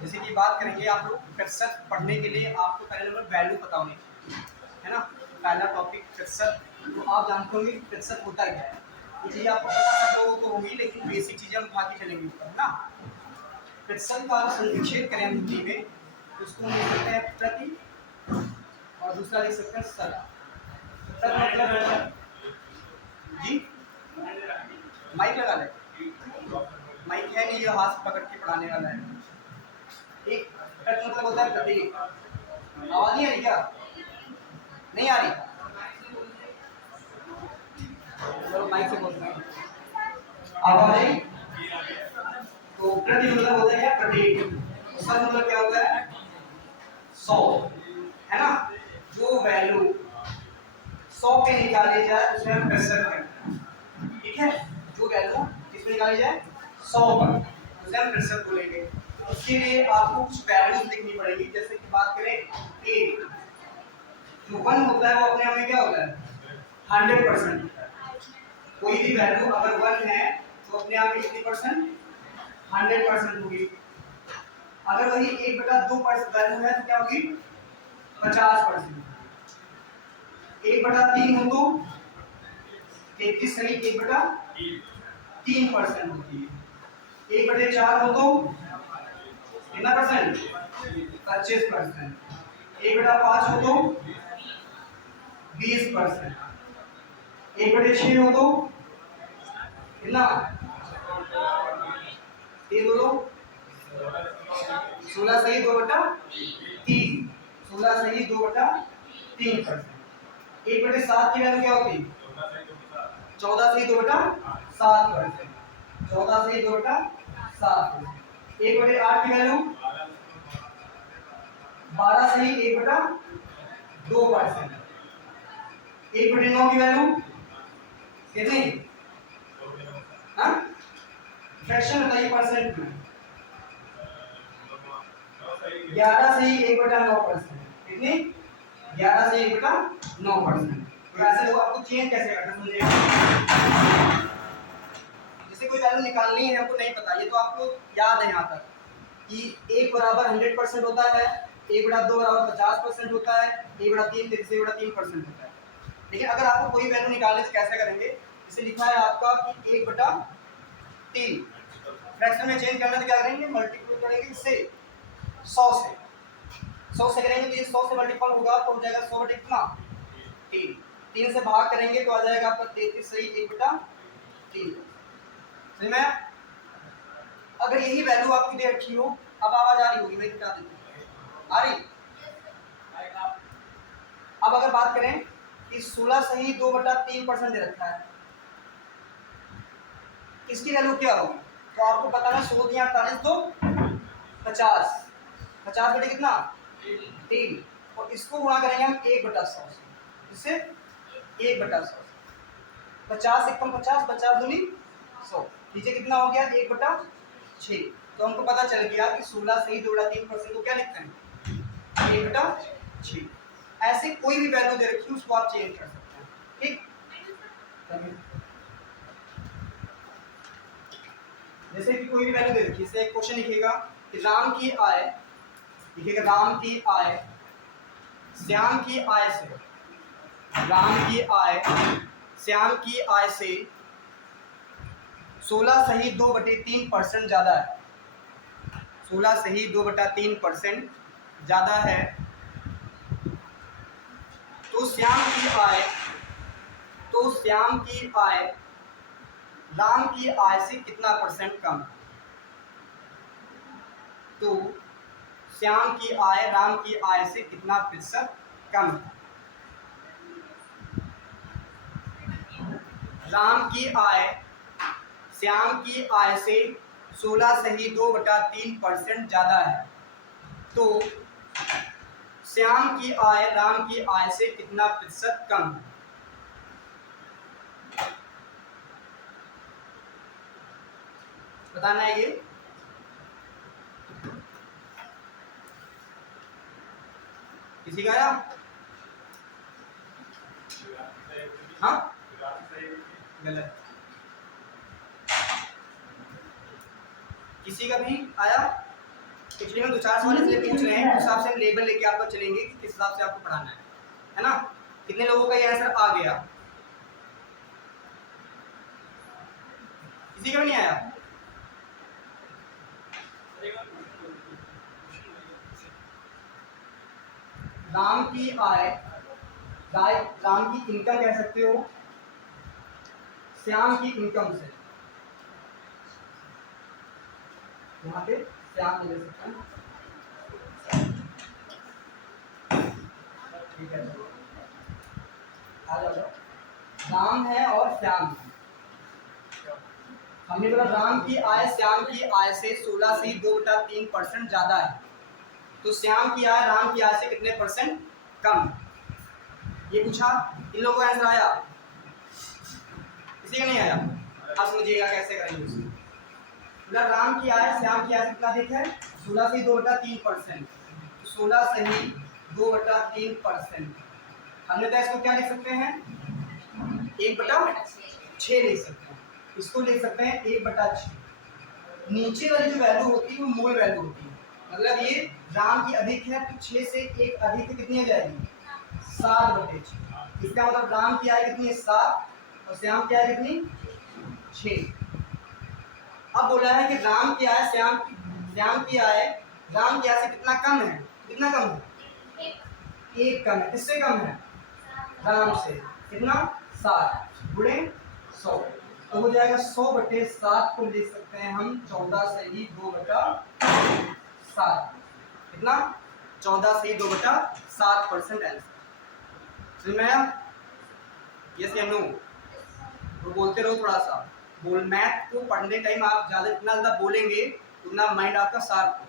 जैसे कि बात करेंगे आप लोग प्रतिशत पढ़ने के लिए आपको पहले नंबर वैल्यू पता होनी चाहिए, है ना। पहला टॉपिक प्रतिशत, तो आप जानते होंगे कि प्रतिशत होता क्या है। ये चीज़ आपको पता सब लोगों को होगी, लेकिन बेसिक चीज़ें हम उठा के चलेंगे ऊपर, है ना। प्रतिशत का संक्षेप करें हिंदी में तो उसको लिख सकते हैं प्रति, और दूसरा लिख सकते हैं शत। प्रति मतलब जी, माइक लगा ले, माइक है नहीं, ये हाथ से पकड़ के पढ़ाने वाला है। एक प्रति मतलब होता है प्रत्येक। आवाज नहीं आ रही क्या? नहीं आ रही? चलो माइक से बोलते हैं। आवाज आई? तो प्रति मतलब होता है क्या? प्रत्येक। शत मतलब क्या होता है? 100, है ना। जो वैल्यू 100 पे निकाली जाए उसे हम प्रतिशत कहते हैं, ठीक है। जो वैल्यू किसमें निकाली जाए? 100 पर, उसे हम प्रतिशत बोलेंगे। उसके लिए आपको कुछ वैल्यूज लिखनी पड़ेगी। जैसे कि बात करें a, जो 1 होता है वो अपने आप में क्या होता है? 100% होता है। कोई भी वैल्यू अगर 1 है तो अपने आप में कितनी परसेंट? 100% होगी। अगर वही 1/2 वैल्यू है तो क्या होगी? 50%। 1/3 हो तो 33 सही 1/3% होती है। 1/4 हो तो कितना परसेंट? 25%। 1/5 हो तो 20%। 1/6 हो तो कितना? ये बोलो 16 सही 2/3, 16 सही 2/3%। 1/7 की वैल्यू क्या होती? 14 सही 2/7%। 14 सही 2/7%। 1/8 की वैल्यू 12 सही 1/2%। 1/9 की वैल्यू कितनी? हाँ, फ्रैक्शन बताइए परसेंट में। 11 सही 1/9%। कितनी? 11 से 1/9%। तो ऐसे लोग आपको चेंज कैसे करना समझिए। जैसे कोई वैल्यू निकालनी है हमको नहीं पता, ये तो आपको याद है यहाँ तक कि 1 बराबर 100% होता है, 1/2 बराबर 50% होता है, 1/3 1/3% होता है। लेकिन अगर आपको कोई वैल्यू निकालनी तो कैसे करेंगे? जैसे लिखा है आपका कि 1/3, फ्रैक्शन में चेंज करना तो क्या करेंगे? मल्टीप्लाई करेंगे इससे 100 से। 100 से करेंगे तो ये 100 से मल्टीपल होगा तो हो जाएगा 100 बटे कितना? 3। 3 से भाग करेंगे तो आ जाएगा आपका 33 सही 1/3। समझ में? अगर यही वैल्यू आपकी दे रखी हो, अब आवाज आ रही होगी, मैं बता देता हूं। आ रही? अब अगर बात करें कि 16 सही 2/3% दे रखा है, इसकी वैल्यू क्या होगी? तो आपको पता है 16 दिया 48 तो 50, 50 बटे कितना? 3। और इसको गुणा करेंगे हम 1/100 से, इससे 1/100। 50 एकम 50, 50 दूनी 100, नीचे कितना हो गया? 1/6। तो हमको पता चल गया कि 16 सही 2/3% को क्या लिखते हैं? 1/6। ऐसे कोई भी वैल्यू दे रखी उसको आप चेंज कर सकते हैं, ठीक। जैसे कि कोई भी वैल्यू दे रखी है, जैसे एक क्वेश्चन लिखेगा कि राम की आय, लिखेगा राम की आय श्याम की आय से, राम की आय श्याम की आय से 16 सही 2/3% ज्यादा है। 16 सही 2/3% ज्यादा है, तो श्याम की आय, तो श्याम की आय राम की आय से कितना परसेंट कम? तो श्याम की आय राम की आय से कितना प्रतिशत कम? राम की आय श्याम की आय से 16 सही 2/3% ज्यादा है, तो श्याम की आय राम की आय से कितना प्रतिशत कम? बताना है ये। किसी का आया? हाँ, गलत। किसी का भी आया? एक्चुअली में 2-4 सवाल इसलिए पूछ रहे हैं, उस हिसाब से हम लेबल लेके आपको चलेंगे कि किस हिसाब से आपको पढ़ाना है ना। कितने लोगों का ये आंसर आ गया? किसी का भी नहीं आया? राम की आय, राम की इनकम कह सकते हो श्याम की इनकम से, यहाँ पे श्याम ले सकते हैं, ठीक है। आ जाओ, राम है और श्याम है। हमने बोला राम की आय श्याम की आय से 16 से 2/3% ज्यादा है, तो श्याम की आय राम की आय से कितने परसेंट कम? ये पूछा, इन लोगों का आंसर आया? किसी का नहीं आया? अब समझिएगा कैसे करेंगे उसको। मतलब राम की आय श्याम की आय से कितना अधिक है? 16 से 2/3%। 16 से ही 2/3%। हमने तो इसको क्या लिख सकते हैं? 1/6 लिख सकते हैं। इसको लिख सकते हैं 1/6। नीचे वाली जो वैल्यू होती है वो मूल वैल्यू होती है। मतलब ये राम की अधिक है तो 6 से 1 अधिक कितनी हो जाएगी? 7/6। इसका मतलब राम की आय कितनी है? 7 और श्याम की आय कितनी? 6। अब बोला है कि राम की आय श्याम की आय राम की आय से कितना कम है? कितना कम है? 1 कम है। किससे कम है? राम से। कितना? 7 गुणे 100 तो हो जाएगा 100/7 को लिख सकते हैं हम 14 से ही 2/7। कितना? 14 से ही 2/7% आंसर। समझ में आया? यस या नो? तो बोलते रहो थोड़ा सा। बोल मैथ को पढ़ने टाइम आप जितना ज़्यादा बोलेंगे उतना माइंड आपका शार्प होगा।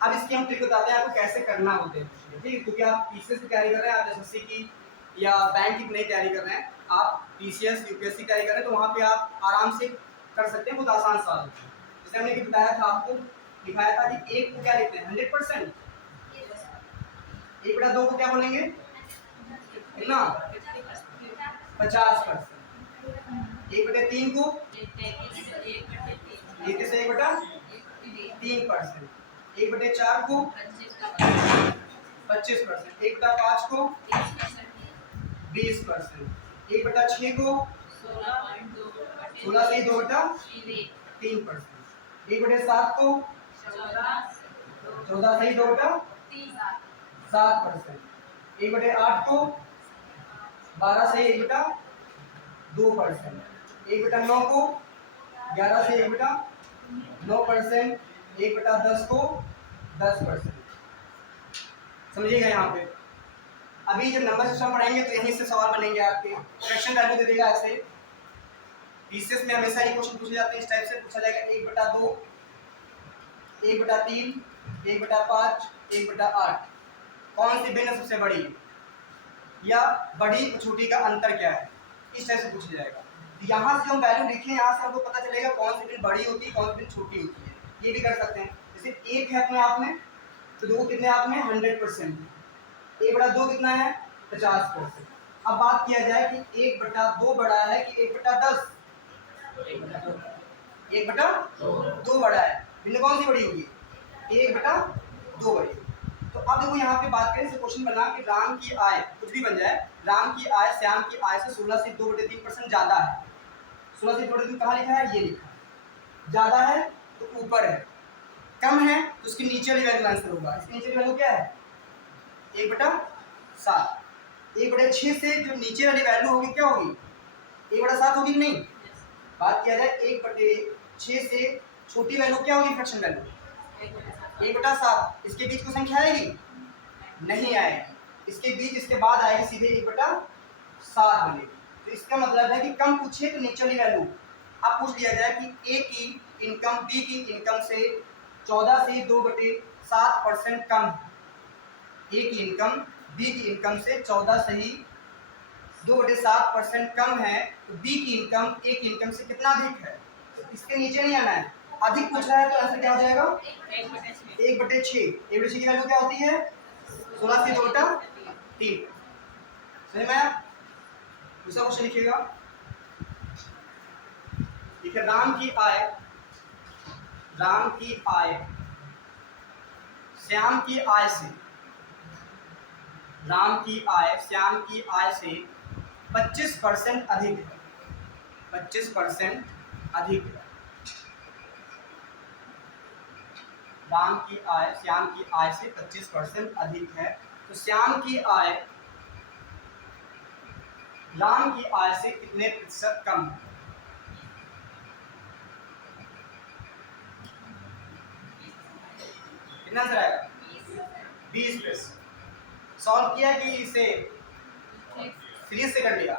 अब इसकी हम ट्रिक बताते हैं आपको कैसे करना होते हैं, ठीक है? क्योंकि आप पीसीएस की तैयारी कर रहे हैं, आप एसएससी की या बैंक की नहीं तैयारी कर रहे हैं, आप पीसीएस यूपीएससी की तैयारी कर रहे हैं, तो वहाँ पे आप आराम से कर सकते हैं, बहुत आसान सवाल होता है। जैसे हमने बताया था आपको, दिखाया था कि 1 को क्या लिखते हैं? 100%। 1/2 को क्या बोलेंगे? कितना? 50%। 1/3 को 1 से 1/3%। 1/4 को 25%। 1/5 को 20%। 1/6 को 16 से 2/3%। 1/7 को 14 से 2/7%। 1/8 को 12 से 1/2%। 1/9 को 11 से 1/9%। 1/10 को 10%। समझिएगा यहाँ पे। अभी जब नंबर सिस्टम पढ़ेंगे तो यहीं से सवाल बनेंगे आपके। फ्रैक्शन वैल्यू दे देगा ऐसे। पीसीएस में हमेशा ये क्वेश्चन पूछे जाते हैं, इस टाइप से पूछा जाएगा 1/2, 1/3, 1/5, 1/8। कौन सी भिन्न सबसे बड़ी है, या बड़ी और छोटी का अंतर क्या है, इस टाइप से पूछा जाएगा। तो यहाँ से जो हम वैल्यू लिखे हैं, यहाँ से हमको पता चलेगा कौन सी भिन्न बड़ी होती है, कौन सी भिन्न छोटी होती है। ये भी कर सकते हैं। जैसे 1 है अपने आप में, तो 2 कितने आप में? 100%। 1/2 कितना है? 50%। अब बात किया जाए कि 1/2 बड़ा है कि 1/10? 1/2 बड़ा है। भिन्न कौन सी बड़ी होगी? 1/2 बड़ी। तो अब देखो यहाँ पे बात करें, क्वेश्चन बना कि राम की आय, कुछ भी बन जाए, राम की आय श्याम की आय से 16 से 2/3% ज्यादा है। 16 से 2/3 कहाँ लिखा है? ये लिखा है। ज्यादा है तो ऊपर है, कम है तो उसकी नीचे वाली वैल्यू आंसर होगा। इसकी नीचे वाली वैल्यू क्या है? 1/7। 1/6 से जो नीचे वाली वैल्यू होगी क्या होगी? 1/7 होगी कि नहीं? बात किया जाए 1/6 से छोटी वैल्यू क्या होगी? Fraction value 1/7। इसके बीच कोई संख्या आएगी? नहीं आएगी। इसके बीच इसके बाद आएगी सीधे 1/7 बनेगी। तो इसका मतलब है कि कम पूछे तो नीचे वाली वैल्यू। अब पूछ लिया जाए कि ए की इनकम बी की इनकम से 14 से 2/7% कम है। ए की इनकम बी की इनकम से 14 से ही 2/7% कम है, तो बी की इनकम ए की इनकम से कितना अधिक है? इसके नीचे नहीं आना है, अधिक पूछ रहा है तो आंसर क्या हो जाएगा? 1/6। 1/6 की वैल्यू क्या होती है? 16 से 2/3। समझ में आया? दूसरा क्वेश्चन लिखिएगा। देखिए राम की आय श्याम की आय से, राम की आय श्याम की आय से 25% अधिक है, 25% अधिक है। राम की आय श्याम की आय से 25% अधिक है, तो श्याम की आय राम की आय से कितने प्रतिशत कम है? कितना आंसर आएगा? 20%। सॉल्व किया कि इसे सीरीज से कर लिया?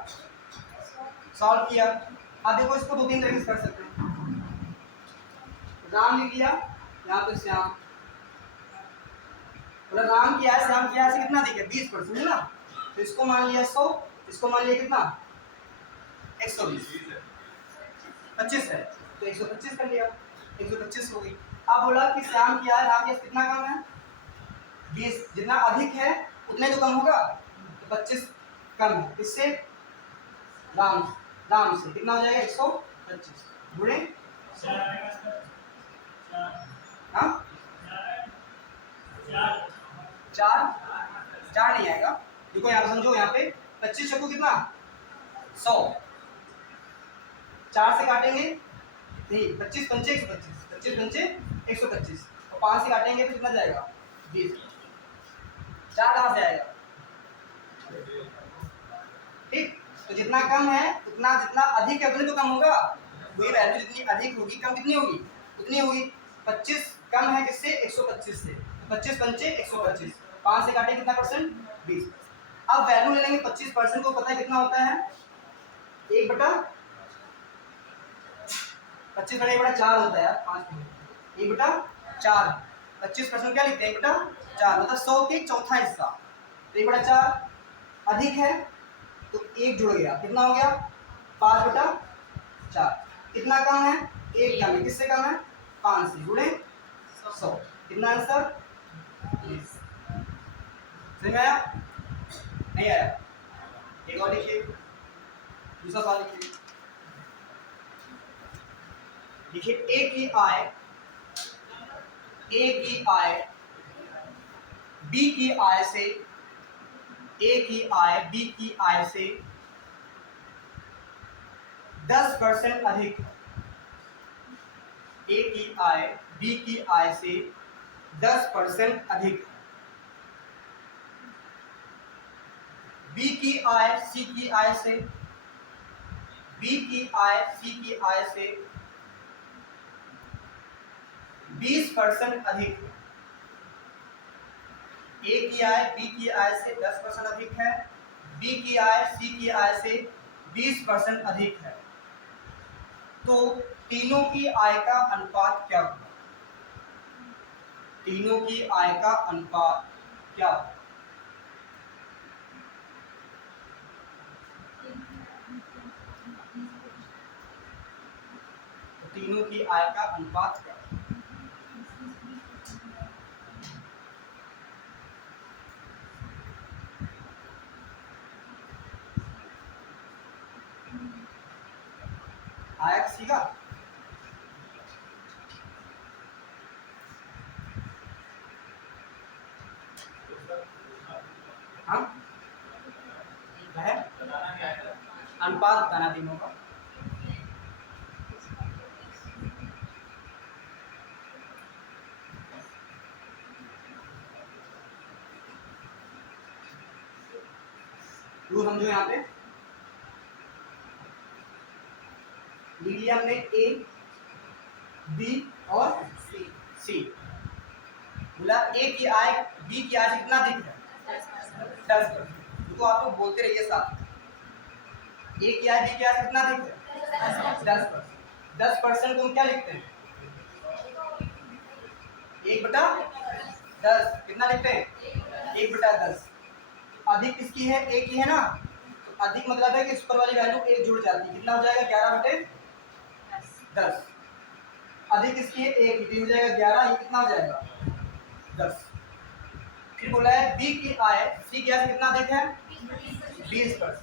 सॉल्व किया। अब देखो इसको दो तीन तरीके से कर सकते हैं। राम लिख लिया, यहाँ पे श्याम, मतलब राम की आय श्याम की आय से कितना अधिक है? 20% है ना। तो इसको मान लिया 100, इसको मान लिया कितना? 120। 25 है तो 125 कर लिया, 125 हो गई। अब बोला कि श्याम की आय राम की आय से कितना कम है? 20। जितना अधिक है उतने तो कम होगा, तो 25 कम है। इससे राम से कितना हो जाएगा? 125 गुणे हाँ 4 नहीं आएगा। देखो यहाँ पे समझो, यहाँ पे 25 चक्कू कितना? 100। 4 से काटेंगे नहीं, 25 पंचे 125, 25 पंचे 125, और 5 से काटेंगे तो कितना जाएगा? 20। 4 कहाँ से आएगा? ठीक। तो जितना कम है उतना, जितना अधिक है उतने तो कम होगा। वही वैल्यू जितनी अधिक होगी कम कितनी होगी? उतनी होगी। 25 कम है किससे? 125 से। 25 पंचे 125, 5 से काटे कितना परसेंट? 20। अब वैल्यू ले लेंगे 25% को, पता है कितना होता है? 1/25 1/4 होता है यार, 5 1/4। 25% क्या लिखते हैं? 1/4, मतलब 100 के चौथा हिस्सा। तो 1/4 अधिक है तो 1 जुड़ गया, कितना हो गया? 5/4। कितना कम है? 1 कम है। किससे कम है? 5 से, जुड़े 100। कितना आंसर? 20। समझ में आया? नहीं आया? एक और लिखिए, दूसरा सवाल लिखिए। देखिए ए की आय बी की आय से, ए की आय बी की आय से 10% अधिक है। ए की आय बी की आय से 10% अधिक है। बी की आय सी की आय से, बी की आय सी की आय से 20% अधिक है। ए की आय बी की आय से 10% अधिक है, बी की आय सी की आय से 20% अधिक है, तो तीनों की आय का अनुपात क्या होगा? तीनों की आय का अनुपात क्या होगा? तो तीनों की आय का अनुपात क्या होगा? आया किसी का? हाँ है अनुपात बताना तीनों का। रूल समझो, यहाँ पे लिख लिया हमने ए बी और सी। बोला ए की आय बी की आय से कितना अधिक है? 10%। तो आप लोग बोलते रहिए साथ, ए की आय बी की आय से कितना अधिक है? 10%। 10% को हम क्या लिखते हैं? 1/10। कितना लिखते हैं? 1/10। अधिक किसकी है? ए की है ना, तो अधिक मतलब है कि इस ऊपर वाली वैल्यू 1 जुड़ जाती है। कितना हो जाएगा? 11/10। अधिक किसकी है? ए की, हो जाएगा 11, ये कितना हो जाएगा? 10। फिर बोला है बी की आय सी की आय से कितना अधिक है? 20%।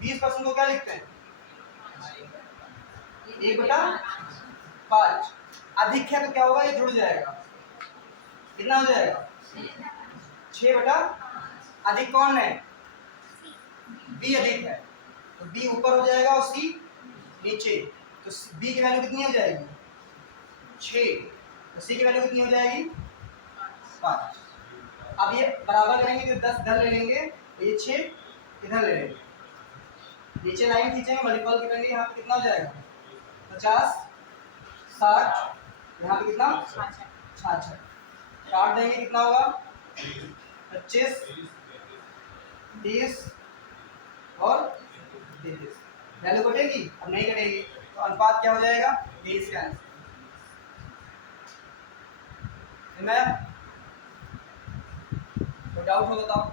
20% को क्या लिखते हैं? 1/5। अधिक है तो क्या होगा? ये जुड़ जाएगा, कितना हो जाएगा? 6 बटा, अधिक कौन है? बी अधिक है, तो बी ऊपर हो जाएगा और सी नीचे, तो बी की वैल्यू कितनी हो जाएगी? 6, तो सी की वैल्यू कितनी हो जाएगी? 5। अब ये बराबर करेंगे तो 10 इधर ले लेंगे, तो ये 6 इधर ले लेंगे, नीचे लाइन खींचेंगे, मल्टीपल करेंगे, यहाँ पे कितना हो जाएगा? 50, 60, यहाँ पे कितना? 66, काट देंगे, कितना होगा? 25, 30 और 33। वैल्यू कटेगी? अब नहीं कटेगी, तो अनुपात क्या हो जाएगा? 23 का आंसर। तो डाउट हो बताओ।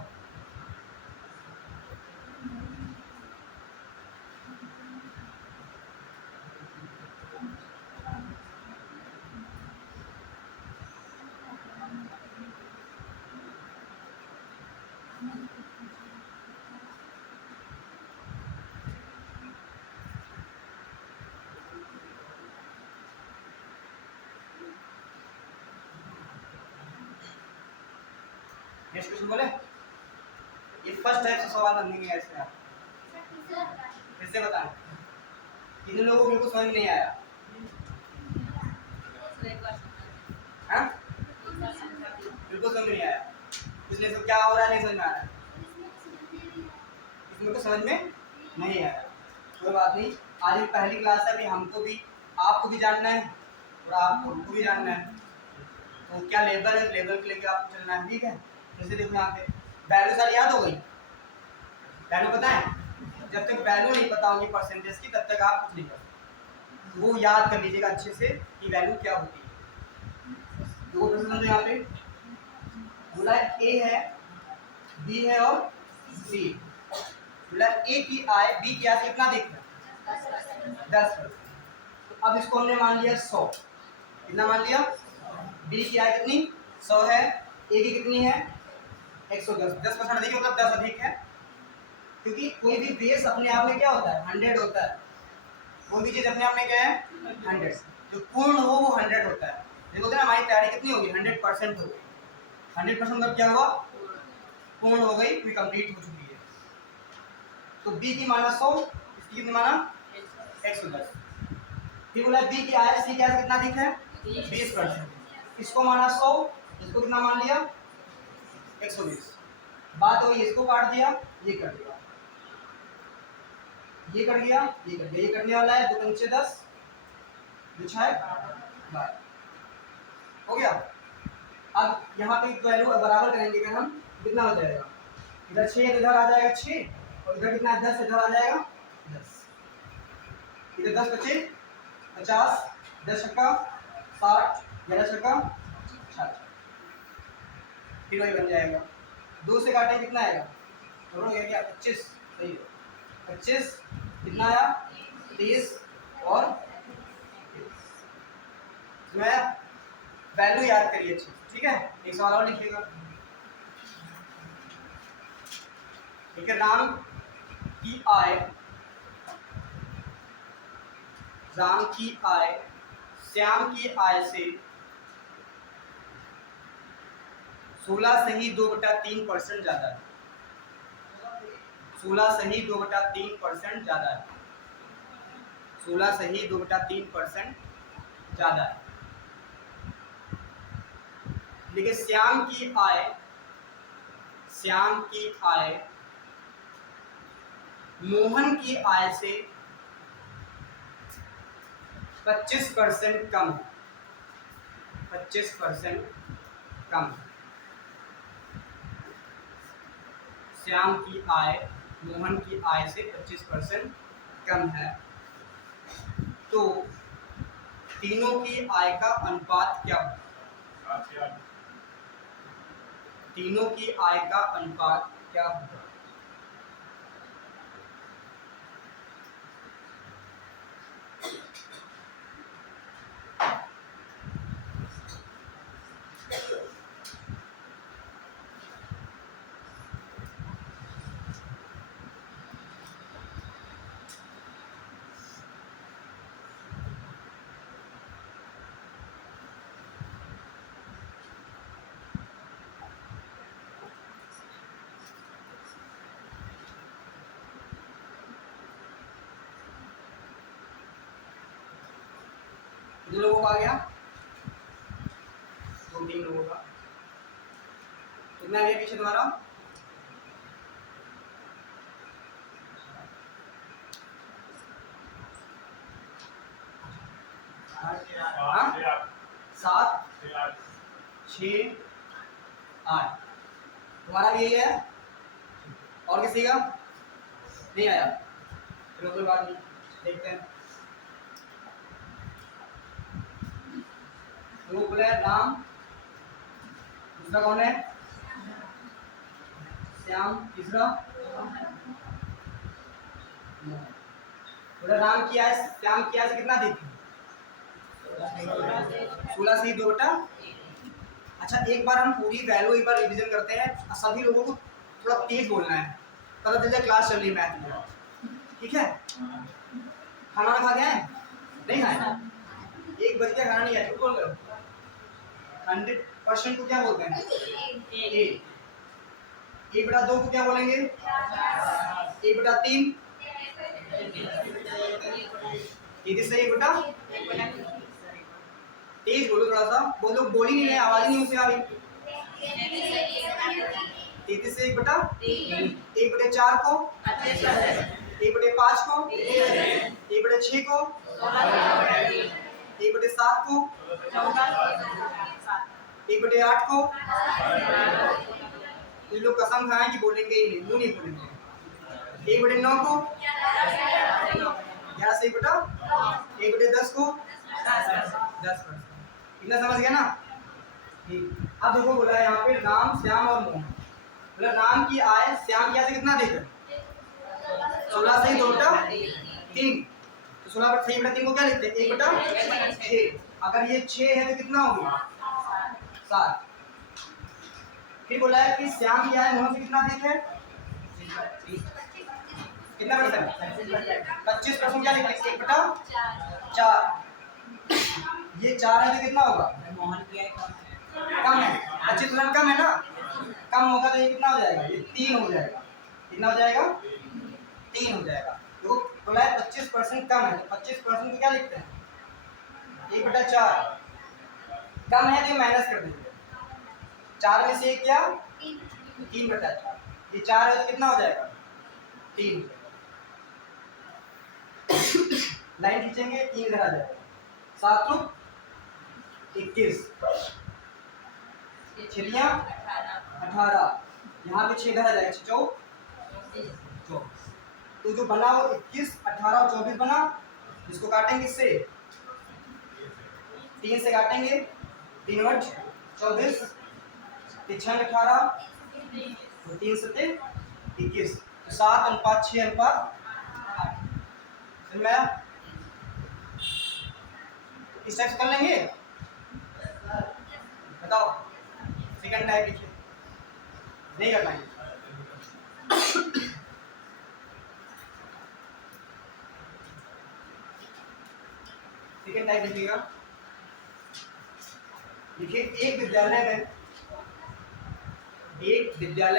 नेक्स्ट क्वेश्चन बोले, ये फर्स्ट टाइप से सवाल नहीं है इसमें, आप फिर से बताएं, किन लोगों को बिल्कुल समझ नहीं आया? हाँ, बिल्कुल समझ नहीं आया, इसलिए सब क्या हो रहा है, नहीं समझ में आ रहा है, इसमें को समझ में नहीं आया, कोई बात नहीं। आज पहली क्लास है, अभी हमको भी, आपको भी जानना है और आपको हमको भी जानना है, तो क्या लेवल है, लेवल के लेके आपको चलना है, ठीक है। जैसे देखो यहाँ पे वैल्यू सारी याद हो गई, वैल्यू पता है, जब तक वैल्यू नहीं पता होगी परसेंटेज की तब तक आप कुछ नहीं कर सकते, वो याद कर लीजिएगा अच्छे से कि वैल्यू क्या होती है। दो प्रश्न यहाँ पे बोला ए है, बी है और सी, बोला ए की आय बी की आय कितना दिख रहा है? 10%। तो अब इसको हमने मान लिया 100, कितना मान लिया? बी की आय कितनी? 100 है, ए की कितनी है? 110। 10% अधिक मतलब 10 अधिक है, क्योंकि कोई भी बेस अपने आप में क्या होता है? 100 होता है, कोई भी चीज अपने आप में क्या है? 100, जो पूर्ण हो वो 100 होता है। देखो ना हमारी तैयारी कितनी होगी? 100% हो गई। 100% मतलब क्या हुआ? पूर्ण हो गई, पूरी कंप्लीट हो चुकी है। तो बी की माना 100, इसकी कितनी माना? 110। फिर बोला बी की आय सी की आय कितना अधिक है? 20%। इसको माना 100, इसको कितना मान लिया? 120। बात हुई, इसको काट दिया, ये कर दिया, ये कट गया, ये कट गया, ये कटने वाला है, 2 पंचे 10, 2 6 12 हो गया। अब यहाँ पे वैल्यू बराबर करेंगे अगर हम, कितना हो जाएगा? इधर 6 इधर आ जाएगा 6, और इधर कितना 10 इधर आ जाएगा 10, इधर 10 बचे 50, 10 छक्का 60, 11 छक्का 60, फिर वही बन जाएगा। 2 से काटे कितना आएगा? दोनों हो गया 25, सही है। 25 कितना आया? 30 और 30। वैल्यू याद करिए अच्छे, ठीक है। एक सवाल और लिखिएगा, ठीक है। राम की आय, राम की आय श्याम की आय से 16 से ही 2/3% ज्यादा है। 16 से ही 2/3% ज्यादा है। 16 से ही 2/3% ज्यादा है। देखिए श्याम की आय, श्याम की आय मोहन की आय से 25% कम है। 25% कम है। श्याम की आय मोहन की आय से 25% कम है। तो तीनों की आय का अनुपात क्या होगा? तीनों की आय का अनुपात क्या होगा? कितने लोगों का आ गया? 2-3 लोगों का। कितना आ गया पीछे तुम्हारा? हाँ? 7, 6, 8। तुम्हारा भी यही है? और किसी का नहीं आया? चलो कोई बात नहीं, देखते हैं। तो बोला है राम, दूसरा कौन है? श्याम, तीसरा बोला राम किया है, श्याम किया है, कितना देती? 16 से 2 बटा। अच्छा, एक बार हम पूरी वैल्यू एक बार रिवीजन करते हैं। सभी लोगों को थोड़ा तेज बोलना है, पता चल जाए क्लास चल रही है मैथ में। ठीक है? खाना खा गए? नहीं खाया? 1 बज के खाना नहीं आया, बोल रहे हो? 100% को क्या बोलते हैं? 1 बटा 2 को क्या बोलेंगे? 1 बटा 3। 33 से 1 बटा। तेज बोलो थोड़ा सा, बोलो, बोल ही नहीं रहे, आवाज ही नहीं उससे आ रही। 33 से 1 बटा 1 बटे 4 को, 1 बटे 5 को, 1 बटे 6 को, 1 बटे 7 को, 1 बटे 8 को। ये लोग कसम खाएं कि बोलेंगे ही नहीं, मुंह नहीं खोलेंगे। 1 बटे 9 को, 11 से 1 बटा 1 बटे 10 को, 10%। इतना समझ गया ना? ठीक। अब देखो बोला है यहाँ पे राम, श्याम और मोहन। बोला राम की आय श्याम की आय से कितना देकर? 16 से 2 बटा 3। तो 16 बटा 3 बटा 3 को क्या लिखते हैं? 1 बटा 6। अगर ये 6 है तो कितना हो गया? 7। फिर बोला है कि श्याम की आय मोहन से कितना देकर? कितना परसेंट? 25% क्या लिखते हैं? 1 बटा 4। ये 4 है तो कितना होगा? कम है, 25% कम है ना? कम होगा तो ये कितना हो जाएगा? ये 3 हो जाएगा। कितना हो जाएगा? 3 हो जाएगा। तो बोला है 25% कम है, तो 25% को क्या लिखते हैं? 1 बटा 4। कम है तो माइनस कर दीजिए। 4 में से 1 क्या? 3 बटा 4। ये 4 है तो कितना हो जाएगा? 3। लाइन खींचेंगे, 3 इधर आ जाएगा। 7 21, 6 18, यहाँ पे 6 इधर आ जाएगा। 24। तो जो बना वो 21, 18 और 24 बना। इसको काटेंगे इससे, 3 से काटेंगे, 3 × 24, 6 × 18, तो 3 7 21, 7:6:8। मैं इस टाइप कर लेंगे। बताओ, सेकंड टाइप लिखिए। नहीं कर पाएंगे। सेकंड टाइप लिखिएगा। देखिए, एक विद्यालय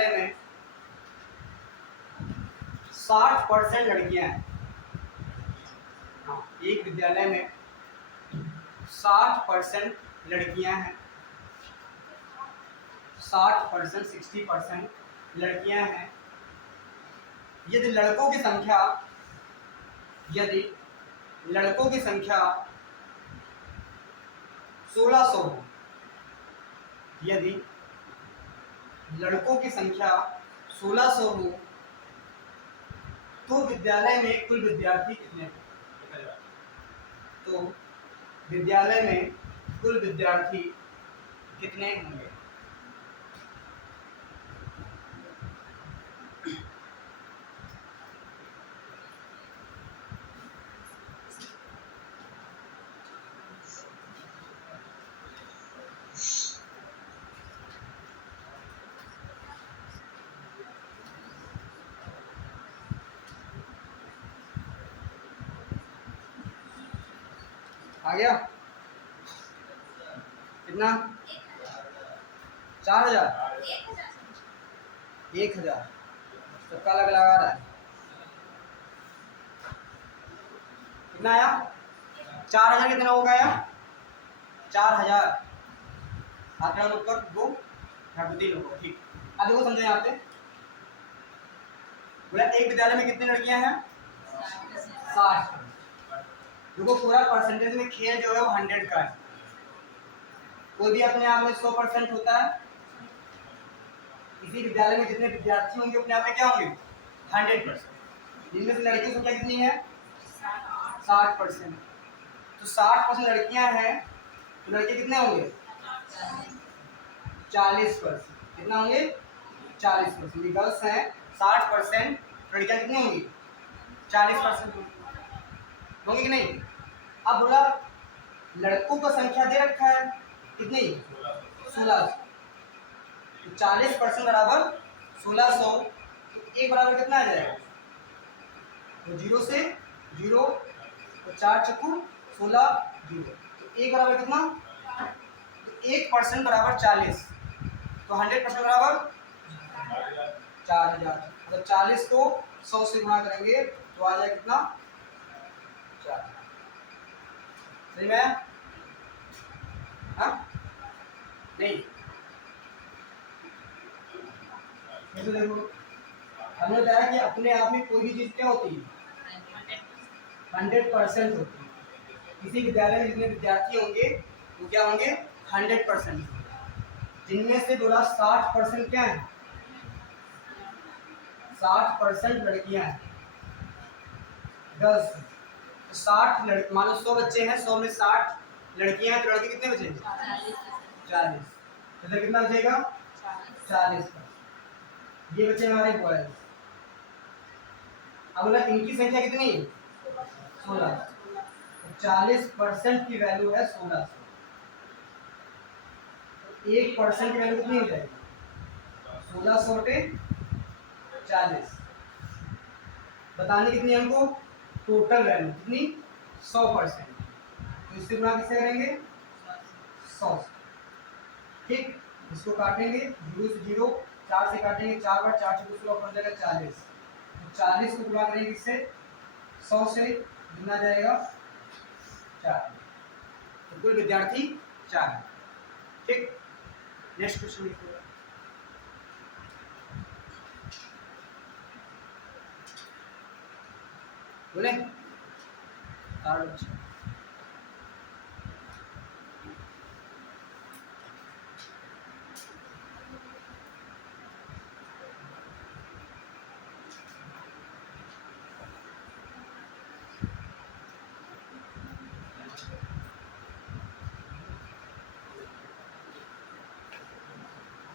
में 60% लड़कियां हैं। हाँ, एक विद्यालय में 60% लड़कियां हैं। 60%, 60% लड़कियां हैं। यदि लड़कों की संख्या 1600 हो, यदि लड़कों की संख्या 1600 हो, तो विद्यालय में कुल विद्यार्थी कितने हैं? तो विद्यालय में कुल विद्यार्थी कितने होंगे? आ गया? कितना? 4000? 1000? सबका अलग लगा रहा है। कितना आया? 4000 कितना होगा आया? 4000 आंकड़ा लोग कर 2 घट 3 होगा। ठीक, अब देखो समझो यहाँ पे बोला एक विद्यालय में कितनी लड़कियां हैं 60। देखो पूरा परसेंटेज में खेल जो है वो 100 का है। कोई भी अपने आप में 100% होता है। इसी विद्यालय में जितने विद्यार्थी होंगे अपने आप में क्या होंगे 100%। जिनमें से लड़कियों की संख्या कितनी है 60%। तो 60% लड़कियां हैं तो लड़के कितने होंगे 40%। कितना होंगे 40%। गर्ल्स हैं 60%, लड़कियां कितनी होंगी 40% होंगी कि नहीं। अब बोला लड़कों का संख्या दे रखा है कितनी 16। 40% बराबर 1600। तो एक बराबर कितना आ जाएगा तो 0 से 0 तो 4 चक्कू 16 0। तो एक बराबर कितना तो 1% बराबर 40। तो 100% बराबर 4000। तो 40 को 100 से गुणा करेंगे तो आ जाएगा कितना 4। सही में हाँ नहीं तो देखो हमने बताया कि अपने आप में कोई भी चीज क्या होती है 100% होती है। किसी विद्यालय में जितने विद्यार्थी होंगे वो क्या होंगे 100%। जिनमें से बोला 60% क्या है 60% लड़कियां हैं गर्ल्स। तो 60 लड़के मान लो 100 बच्चे हैं 100 में 60 लड़कियां हैं तो लड़के कितने बचे 40। तो इधर कितना बचेगा 40। ये बचे हमारे बॉयज। अब बोला इनकी संख्या कितनी है 16। 40% की वैल्यू है 1600। 1% की वैल्यू कितनी हो जाएगी 1600 बटे 40। बताने कितनी हमको टोटल वैल्यू कितनी 100%। तो इससे गुणा किससे करेंगे 100। ठीक, इसको काटेंगे 0 से 0 4 से काटेंगे 4 बार 4 से 16 बन जाएगा 40। 40 को गुणा करेंगे इससे 100 से गुना जाएगा 4। तो कुल विद्यार्थी 4। ठीक, नेक्स्ट क्वेश्चन लिखिए। बोले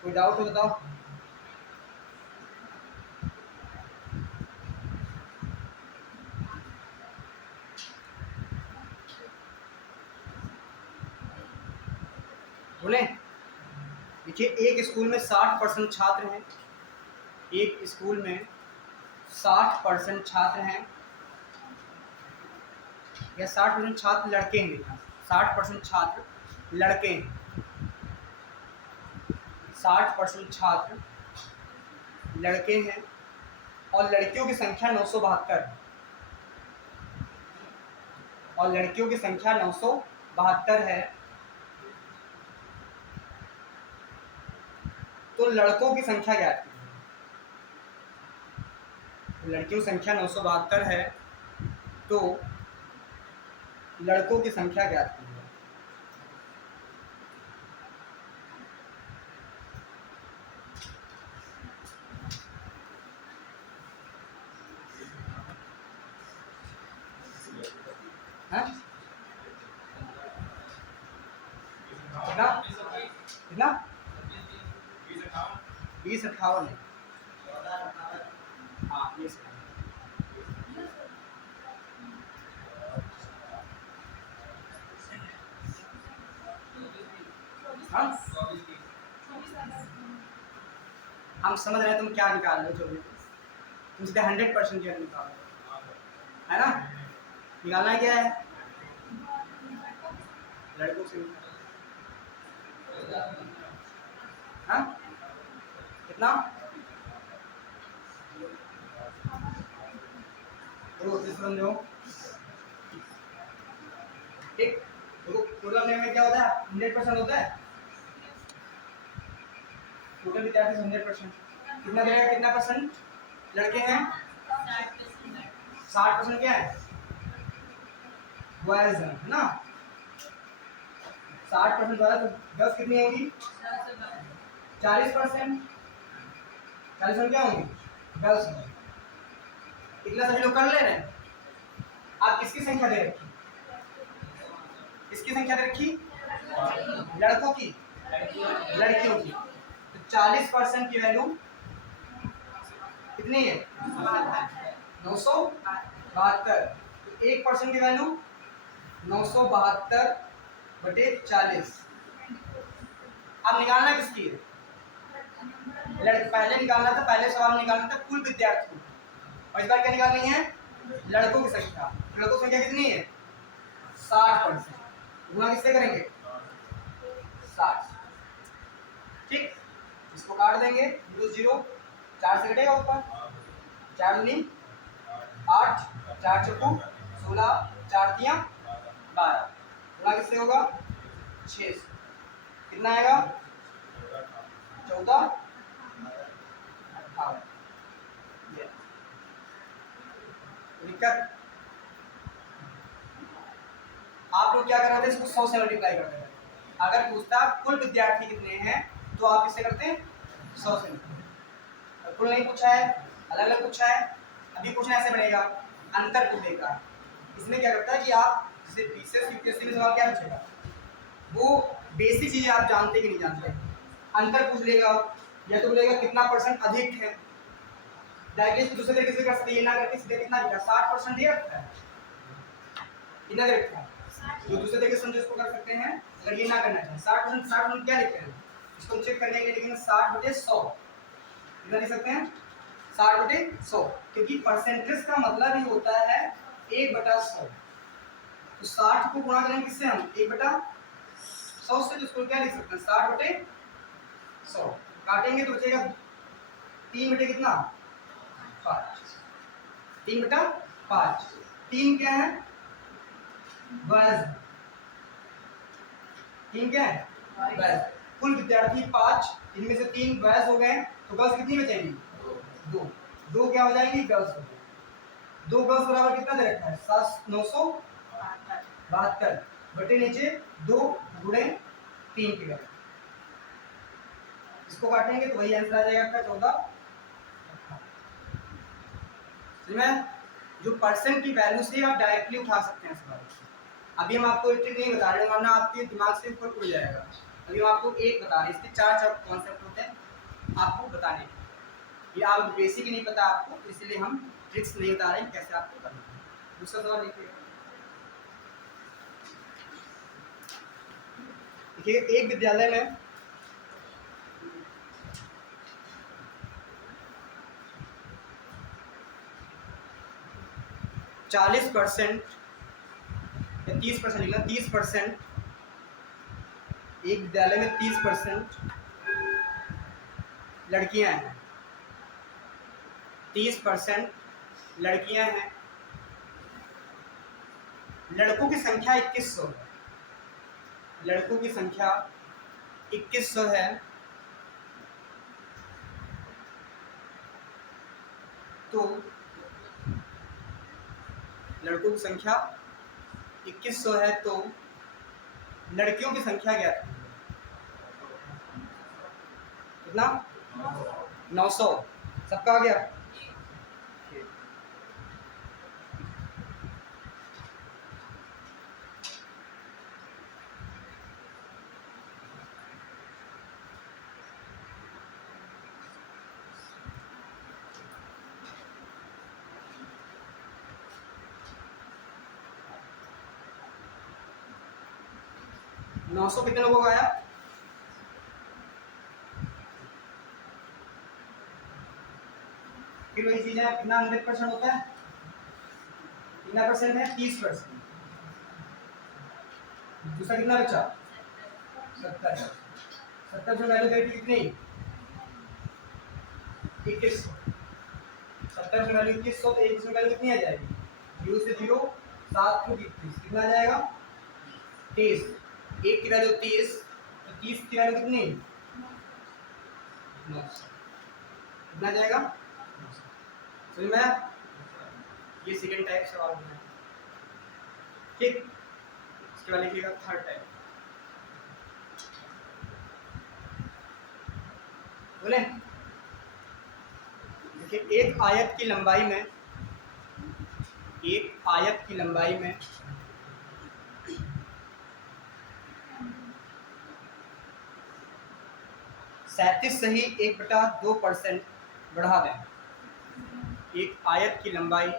कोई डाउट हो बताओ। बोले देखिए एक स्कूल में 60% छात्र हैं। एक स्कूल में 60% छात्र हैं या 60% छात्र लड़के हैं। 60% छात्र लड़के हैं। 60% छात्र लड़के हैं और लड़कियों की संख्या 972 है। और लड़कियों की संख्या 972 है। तो लड़कों की संख्या ज्ञात कीजिए। लड़कियों की संख्या 972 है तो लड़कों की संख्या ज्ञात कीजिए। हाँ? कितना कितना 2058 है। हाँ ये हाँ हम समझ रहे हैं तुम क्या निकाल रहे हो। 24 तुम सीधे 100% क्या निकाल रहे हो है ना। निकालना क्या है लड़कों से। हाँ कितना समझो। ठीक देखो टोटल अपने में क्या होता है 100% होता है, टोटल विद्यार्थी 100%, कितना देगा, कितना परसेंट लड़के हैं, 60% क्या है बॉयज है ना, 60% वाला तो 10 कितनी होंगी 40%, 40% क्या होंगी 10, इतना सभी लोग कर ले रहे हैं। आप किसकी संख्या दे रखी, किसकी संख्या दे रखी, लड़कों की, लड़कियों की, तो 40% की वैल्यू कितनी है 972, तो 1% की वैल्यू 972/40। अब निकालना किसकी है, पहले निकालना था, पहले सवाल निकालना था कुल विद्यार्थियों, और इस बार क्या निकालनी है लड़कों की संख्या। लड़कों की संख्या कितनी है 60%, गुणा किससे करेंगे 60, ठीक, इसको काट देंगे 0 0, 4 से कटेगा ऊपर, 4 दूनी 8, 4 चौको 16, 4 तियां 12, गुणा किससे होगा 6, कितना आएगा 14 58। दिक्कत, आप लोग क्या कर रहे थे, इसको 100 से मल्टीप्लाई करते थे। अगर पूछता कुल विद्यार्थी कितने हैं तो आप किससे करते हैं 100 से, कुल नहीं पूछा है, अलग अलग पूछा है, अभी पूछना ऐसे बनेगा अंतर को देगा। इसमें क्या करता है कि आप जैसे बीसीएस यूपीएससी में सवाल क्या पूछेगा, वो बेसिक चीजें आप जानते कि नहीं जानते, अंतर पूछ लेगा, या तो बोलेगा कितना परसेंट अधिक है, डायरेक्टली दूसरे तरीके से कर सकते, ये ना करके सीधे कितना दिया 60% दिया रखता है, कितना दे रखा है, जो दूसरे तरीके से समझे उसको कर सकते हैं। अगर ये ना करना चाहे 60%, 60% क्या लिखते हैं, इसको चेक करने के लिए लेकिन 60/100 कितना लिख सकते हैं 60/100, क्योंकि परसेंटेज का मतलब ही होता है 1/100, तो 60 को गुणा करेंगे किससे हम 1/100 से, तो इसको क्या लिख सकते हैं 60/100, काटेंगे तो बचेगा 3 कितना 5, 3/5, 3 क्या है बस, 3 क्या है बस, कुल विद्यार्थी 5, इनमें से 3 बस हो गए, तो गर्ल्स कितनी बचेंगी 2, 2 क्या हो जाएंगी गर्ल्स हो गई, 2 गर्ल्स बराबर कितना दे रखा है 972 बटे नीचे 2 गुणे 3 के बराबर, इसको काटेंगे तो वही आंसर आ जाएगा आपका 14। जो परसेंट की वैल्यू से आप डायरेक्टली उठा सकते हैं सवाल। अभी हम आपको एक ट्रिक नहीं बता रहे, वरना आपके दिमाग से ऊपर उड़ जाएगा। अभी हम आपको एक बता रहे हैं, इसके 4 कॉन्सेप्ट होते हैं आपको बताने के, ये आप बेसिक ही नहीं पता आपको, तो इसलिए हम ट्रिक्स नहीं बता रहे हैं कैसे आपको करना है। दूसरा सवाल देखिए, देखिए एक विद्यालय में %40 या 30% लिखना, 30%, एक विद्यालय में 30% लड़कियां हैं, 30% लड़कियां हैं, लड़कों की संख्या 2100 है, लड़कों की संख्या 2100 है, तो लड़कों की संख्या 2100 है, तो लड़कियों की संख्या क्या है कितना 900, सबका आ गया। नौ सौ कितने लोगों का आया, फिर वही चीज है, कितना 100% होता है, कितना परसेंट है 30%, दूसरा कितना बचा 70, 70 जो वैल्यू देती कितनी 2100, 70 से वैल्यू 2100, तो 2100 वैल्यू कितनी आ जाएगी 0 से 0 7 को 21, कितना आ जाएगा 23, एक की वैल्यू 30, तो 30 की वैल्यू कितनी, 9। कितना जाएगा, समझ में आया? ये सेकंड टाइप सवाल है। ठीक, इसके बाद लिखिएगा थर्ड टाइप। बोले देखिए, एक आयत की लंबाई में 37 सही 1/2% बढ़ा दें। एक आयत की लंबाई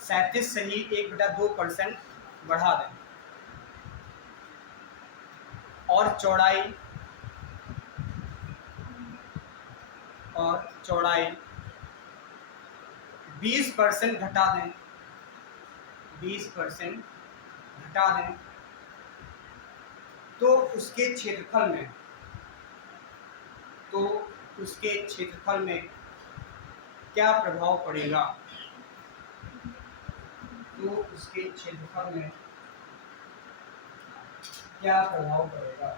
37 सही 1/2% बढ़ा दें और चौड़ाई 20% घटा दें, 20% घटा दें, तो उसके क्षेत्रफल में क्या प्रभाव पड़ेगा, तो उसके क्षेत्रफल में क्या प्रभाव पड़ेगा।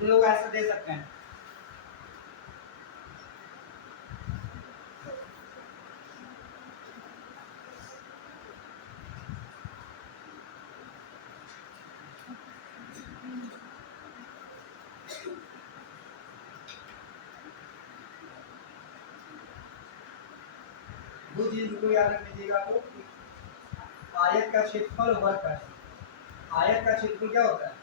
लोग ऐसा दे सकते हैं। दो चीज को याद रख लीजिएगा, तो आयत का क्षेत्रफल वर्ग का, आयत का क्षेत्रफल क्या होता है,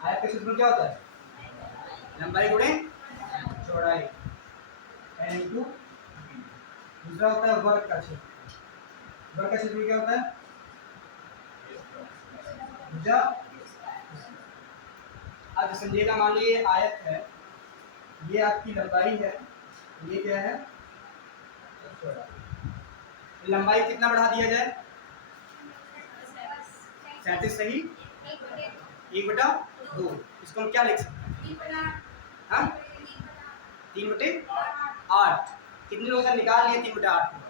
आयत का क्षेत्रफल क्या होता है, लंबाई गुणे चौड़ाई इनटू, दूसरा होता है वर्ग का क्षेत्रफल। वर्ग का क्षेत्रफल क्या होता है, भुजा। अब समझिएगा, मान लीजिए आयत है, ये आपकी लंबाई है, ये क्या है, लंबाई कितना बढ़ा दिया जाए, 37 सही 1/2। इसको हम क्या लिख सकते हैं, हाँ 3/8। कितने लोग निकाल लिए 3/8 को,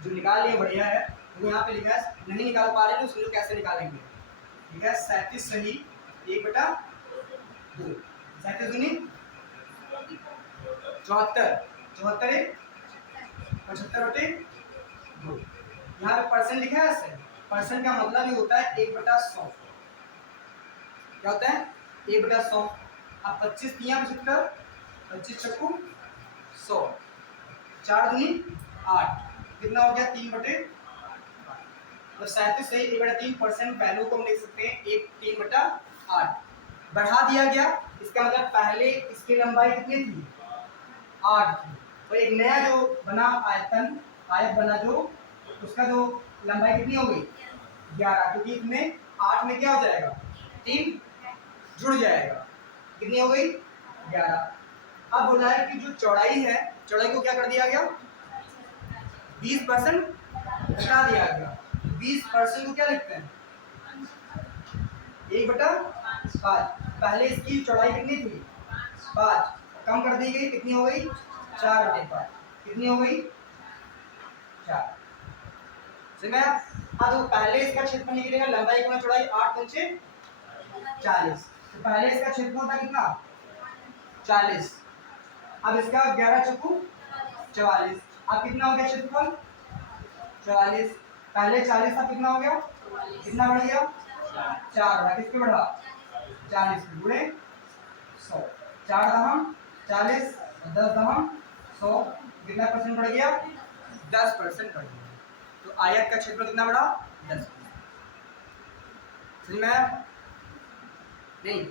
जो निकाल लिए बढ़िया है, वो यहाँ पे लिखा है। नहीं निकाल पा रहे तो उसको कैसे निकालेंगे, ठीक है, 37 सही 1/2, 37 दूनी 74, 74 75/2। यहाँ पे परसेंट लिखा है ऐसे, परसेंट का मतलब ही होता है 1/100। क्या होता है, 1/100। अब 25 दिया 75, 25 चक्कू 100, 4 दूनी 8, कितना हो गया 3/8। तो 37 से 1/3% वैल्यू को हम लिख सकते हैं 3/8 बढ़ा दिया गया। इसका मतलब पहले इसकी लंबाई कितनी थी, 8 थी, तो एक नया जो बना आयत बना, जो उसका जो लंबाई कितनी हो गई 11, क्योंकि इसमें 8 में क्या हो जाएगा, 3 जुड़ जाएगा, कितनी हो गई 11। अब बोला है कि जो चौड़ाई है, चौड़ाई को क्या कर दिया गया, 20% घटा दिया गया। 20% को क्या लिखते हैं, 1/5। पहले इसकी चौड़ाई कितनी थी 5, कम कर दी गई, कितनी हो गई 4/5, कितनी हो गई 4। समझ। हाँ, तो पहले इसका क्षेत्रफल निकलेगा, लंबाई गुना चौड़ाई 8 पंचे 40, तो पहले इसका क्षेत्रफल था कितना 40। अब इसका 11 चक्कू 44, अब कितना हो गया क्षेत्रफल 44। पहले 40 था, कितना हो गया, कितना बढ़ गया 4 बढ़ा, किसके बढ़ा 40 गुणे 100, 4 दहम 40, 10 दहम 100, कितना परसेंट बढ़ गया, 10% बढ़ गया। तो आयत का क्षेत्रफल कितना बढ़ा, 10%। समझ में आया नहीं,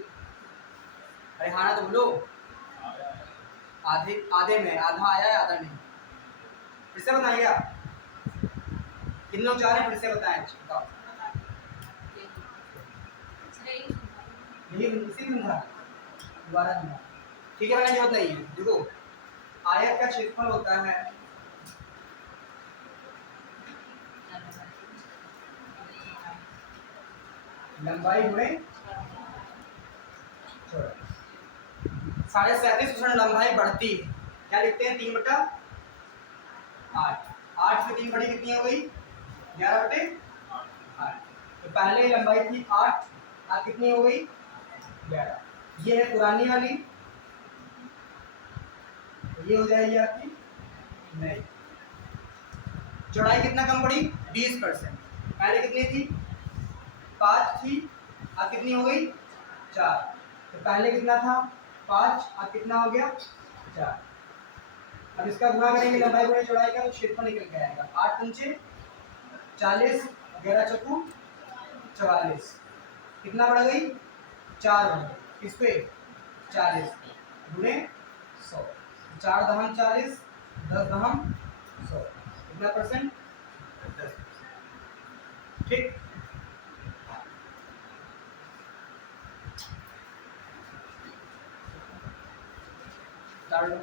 अरे हाँ ना तो बोलो, आधे में आधा आया है आधा नहीं, फिर से बताइएगा, कितने लोग जा रहे हैं, फिर से बताएं, बताओ नहीं, इसी में था दोबारा, ठीक है, मैंने जरूरत नहीं है। देखो, आयत का क्षेत्रफल होता है लंबाई गुणे चौड़ाई। 37.5% लंबाई बढ़ती है, क्या लिखते हैं 3/8। 8 से 3 बड़ी कितनी हो गई 11/8। तो पहले लंबाई थी 8, आज कितनी हो गई 11। ये है पुरानी वाली, ये हो जाएगी आपकी नई। चौड़ाई कितना कम पड़ी 20%। पहले कितनी थी 5 थी, अब कितनी हो गई 4। तो पहले कितना था 5, अब कितना हो गया 4। अब इसका गुणा करेंगे लंबाई गुणे चौड़ाई का, तो क्षेत्रफल निकल के आएगा 8 पंचे 40, 11 चौकू 44। कितना बढ़ गई 4 बढ़ गई, किस पे 40 गुणे 100। 4 दहम 40, 10 दहम 100, कितना परसेंट 10%। ठीक, उतार लो।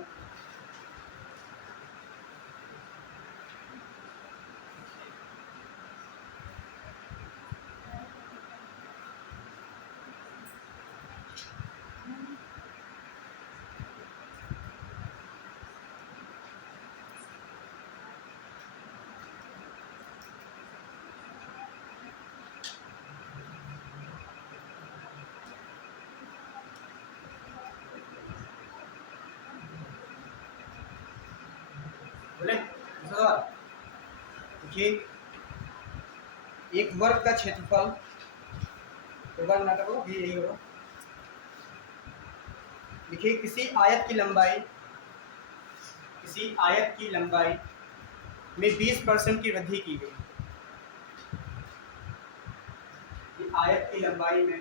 बोले देखिए, एक वर्ग का क्षेत्रफल, तो वर्ग ना करो ये यही होगा। देखिए किसी आयत की लंबाई में 20% की वृद्धि की गई। आयत की लंबाई में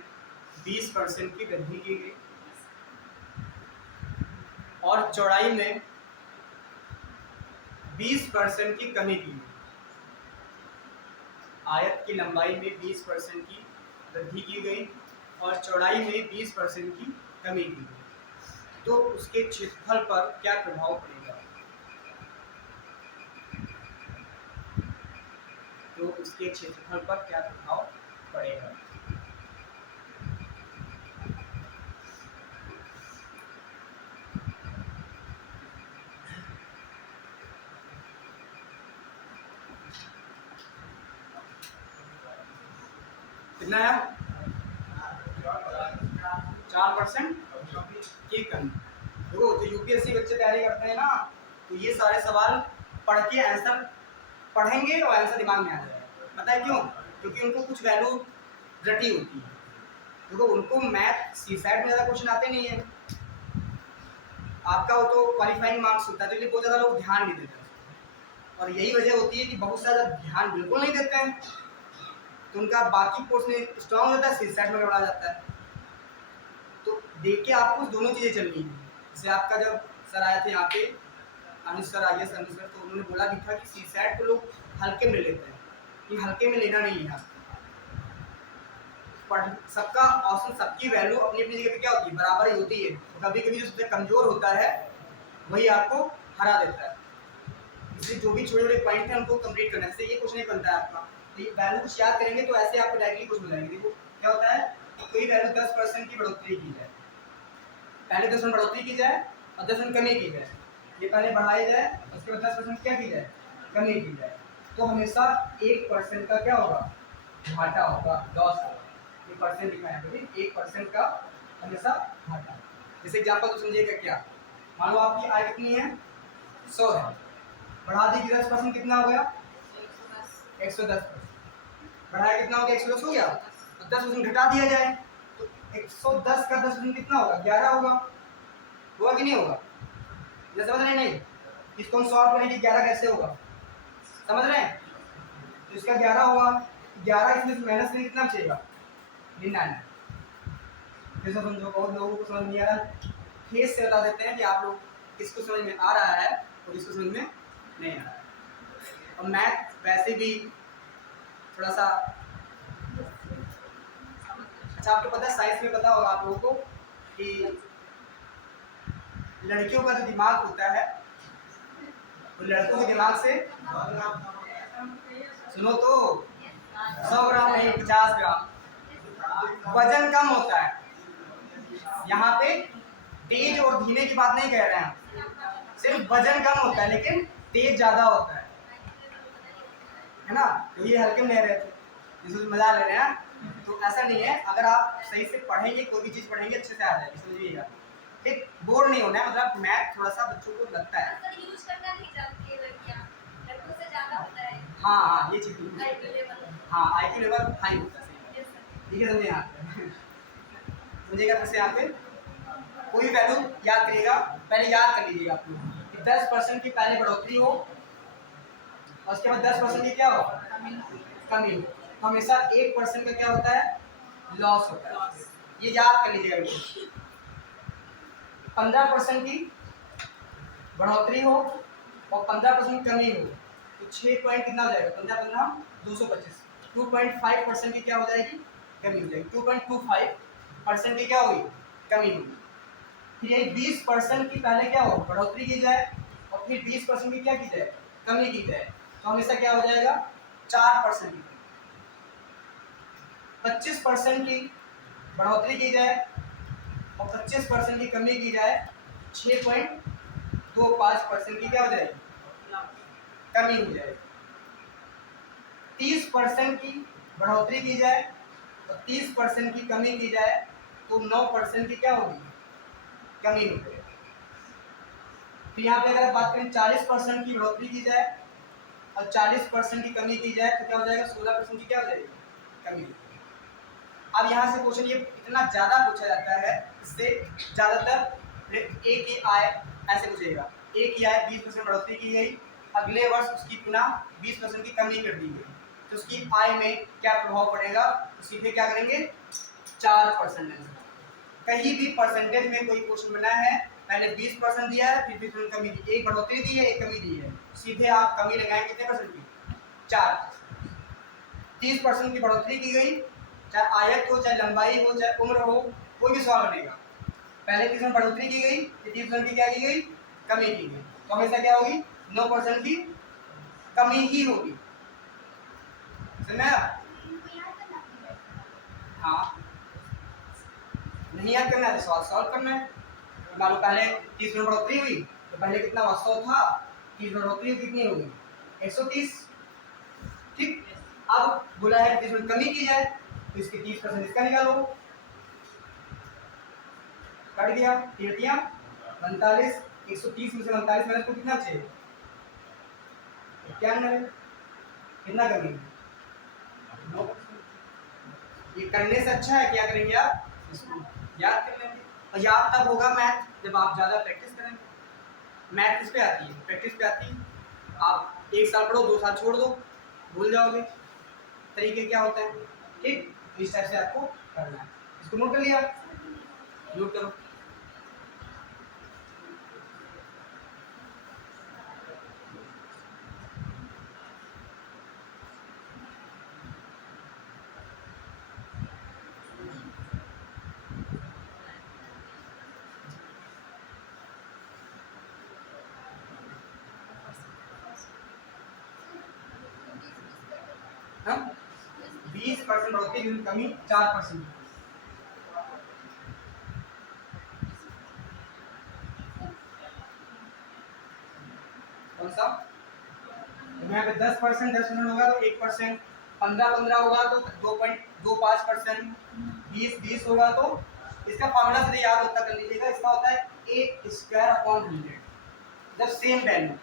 20% की वृद्धि की गई और चौड़ाई में 20% की कमी की गई। आयत की लंबाई में 20% की वृद्धि की गई और चौड़ाई में 20% की कमी की गई, तो उसके क्षेत्रफल पर क्या प्रभाव पड़ेगा? तो उसके क्षेत्रफल पर क्या प्रभाव पड़ेगा? कितना है 4% की कमी। देखो जो यूपीएससी बच्चे तैयारी करते हैं ना, तो ये सारे सवाल पढ़ के आंसर पढ़ेंगे और आंसर दिमाग में आ जाएगा। पता है क्यों? क्योंकि उनको कुछ वैल्यू रटी होती है। देखो उनको मैथ सीसैट में ज़्यादा क्वेश्चन आते नहीं है, आपका वो तो क्वालिफाइंग मार्क्स होता है, तो इसलिए बहुत ज़्यादा लोग ध्यान नहीं देते। और यही वजह होती है कि बहुत सारा ध्यान बिल्कुल नहीं देते हैं, तो उनका बाकी पोर्शन स्ट्रांग होता है, सीसैट में गड़बड़ा जाता है। तो देख के आपको दोनों चीज़ें चलनी है। जैसे आपका जब सर आए थे यहाँ पे, अनुज सर आइए अनुज सर, तो उन्होंने बोला भी था कि सीसैट को लोग हल्के में लेते हैं, कि हल्के में लेना नहीं है। पढ़ सबका औसत, सबकी वैल्यू अपनी अपनी जगह पे क्या होती है बराबर ही होती है। तो कभी कभी जो सबसे कमज़ोर होता है वही आपको हरा देता है। इसलिए जो भी छोटे छोटे पॉइंट हैं उनको कंप्लीट करना है। जैसे ये क्वेश्चन नहीं बनता है आपका, तो ये वैल्यू कुछ याद करेंगे तो ऐसे आपको डायरेक्टली कुछ मिल जाएंगे। देखो क्या होता है, कोई वैल्यू 10% की बढ़ोतरी की जाए, पहले 10% बढ़ोतरी की जाए और 10% कमी की जाए, ये पहले बढ़ाया जाए उसके बाद 10% क्या की जाए कमी की जाए, तो हमेशा 1% का क्या होगा घाटा होगा, लॉस होगा। ये परसेंट लिखा है, 1% का हमेशा घाटा। जैसे एग्जाम्पल तो समझिएगा क्या, मान लो आपकी आय कितनी है 100 है, बढ़ा दी 10% कितना हो गया 110%। बढ़ाया कितना हो गया 110 हो गया, तो 10% घटा दिया जाए तो 110 का 10% कितना होगा 11 होगा कि नहीं होगा? ये समझ रहे नहीं? इसको हम सॉल्व करेंगे 11 कैसे होगा, समझ रहे हैं? तो इसका 11 होगा, 11 इसमें माइनस में कितना बचेगा 99। जैसे समझो बहुत लोगों को समझ नहीं आ रहा, फेस से बता देते हैं कि आप लोग किसको समझ में आ रहा है और किसको समझ में नहीं आ रहा है। और मैथ वैसे भी थोड़ा सा, अच्छा आपको पता है साइंस में पता होगा आप लोगों को कि लड़कियों का जो दिमाग होता है तो लड़कों के दिमाग से, सुनो तो 100 ग्राम नहीं 50 ग्राम, वजन कम होता है। यहाँ पे तेज और धीमे की बात नहीं कह रहे हैं, सिर्फ वजन कम होता है लेकिन तेज ज्यादा होता है ना। तो ये हल्के में ले रहे थे, जिसमें मजा ले रहे हैं। तो ऐसा नहीं है, अगर आप सही से पढ़ेंगे, कोई भी चीज पढ़ेंगे अच्छे से आ जाएगी, समझिएगा। ठीक, बोर नहीं होना है, मतलब मैथ थोड़ा सा बच्चों को लगता है। यूज करना नहीं जानती है लड़कियां, लड़कों से ज्यादा होता है। हाँ ये चीज, हाँ IQ लेवल हाई होता है। ठीक है, समझे यहाँ समझिएगा। फिर से यहाँ पे कोई वैल्यू याद करिएगा, पहले याद कर लीजिएगा आप लोग कि 10% की पहले बढ़ोतरी हो और उसके बाद 10% की क्या हो, कमी हो। तो हमेशा 1% का क्या होता है, लॉस होता है। ये याद कर लीजिएगा। 15% की बढ़ोतरी हो और 15% की कमी हो तो 6 पॉइंट कितना हो जाएगा, 15 225। 2.5% की क्या हो जाएगी, कमी हो जाएगी। 2.25% की क्या होगी, कमी होगी। फिर यही 20% की पहले क्या हो, बढ़ोतरी की जाए और फिर 20% की क्या की जाए, कमी की जाए, तो हमेशा क्या हो जाएगा, 4% की। 25% की बढ़ोतरी की जाए और 25% की कमी की जाए, 6.25% की क्या हो जाएगी, कमी हो जाएगी। 30% की बढ़ोतरी की जाए और 30% की कमी की जाए तो 9% की क्या होगी, कमी हो जाएगी। तो यहाँ पे अगर बात करें 40% की बढ़ोतरी की जाए और 40% की कमी की जाए तो क्या हो जाएगा, 16% की क्या हो जाएगी, कमी। अब यहाँ से क्वेश्चन ये इतना ज्यादा पूछा जाता है, इससे ज्यादातर ए की आय ऐसे पूछेगा, ए की आय 20% बढ़ोतरी की गई, अगले वर्ष उसकी पुनः 20% की कमी कर दी गई, तो उसकी आय में क्या प्रभाव पड़ेगा, तो सीधे क्या करेंगे, 4%। कहीं भी परसेंटेज में कोई क्वेश्चन बना है, पहले 20% दिया है, फिर 20% कमी दी, एक बढ़ोतरी दी है, एक कमी दी है, सीधे आप कमी लगाएंगे कितने परसेंट की, 4। 30% की बढ़ोतरी की गई, चाहे आयत हो, चाहे लंबाई हो, चाहे उम्र हो, कोई भी सवाल बनेगा, पहले 30% बढ़ोतरी की गई, फिर 30% की क्या की गई, कमी की गई, तो हमेशा क्या होगी, 9% की कमी ही होगी। समझा? हाँ, नहीं याद करना है तो सवाल सॉल्व करना है। मान लो पहले 30% बढ़ोतरी हुई तो पहले कितना हुआ, 100 था, 30 बढ़ोतरी कितनी होगी, 130। ठीक, अब बोला है 30% कमी की जाए तो इसके 30% इसका निकालो, काट दिया, 43 130 में से 39 माइनस को कितना चाहिए, 91। कितना कमी, 9%। ये करने से अच्छा है क्या करेंगे आप, इसको याद कर लेंगे, और याद तब होगा मैथ जब आप ज़्यादा प्रैक्टिस करेंगे। मैथ किस पे आती है, प्रैक्टिस पे आती है। आप 1 साल पढ़ो, 2 साल छोड़ दो, भूल जाओगे। तरीके क्या होते हैं, ठीक, इस टाइप से आपको करना है। इसको नोट कर लिया, नोट करो। हम 20% बढ़ोतरी की कमी 4%। कौन सा, यहाँ पे 10% 10% होगा तो 1%, 15 होगा तो 2.25%, 20 होगा तो इसका फॉर्मूला से याद होता कर लीजिएगा, इसका होता है a स्क्वायर अपॉन 100। जब सेम वैल्यू,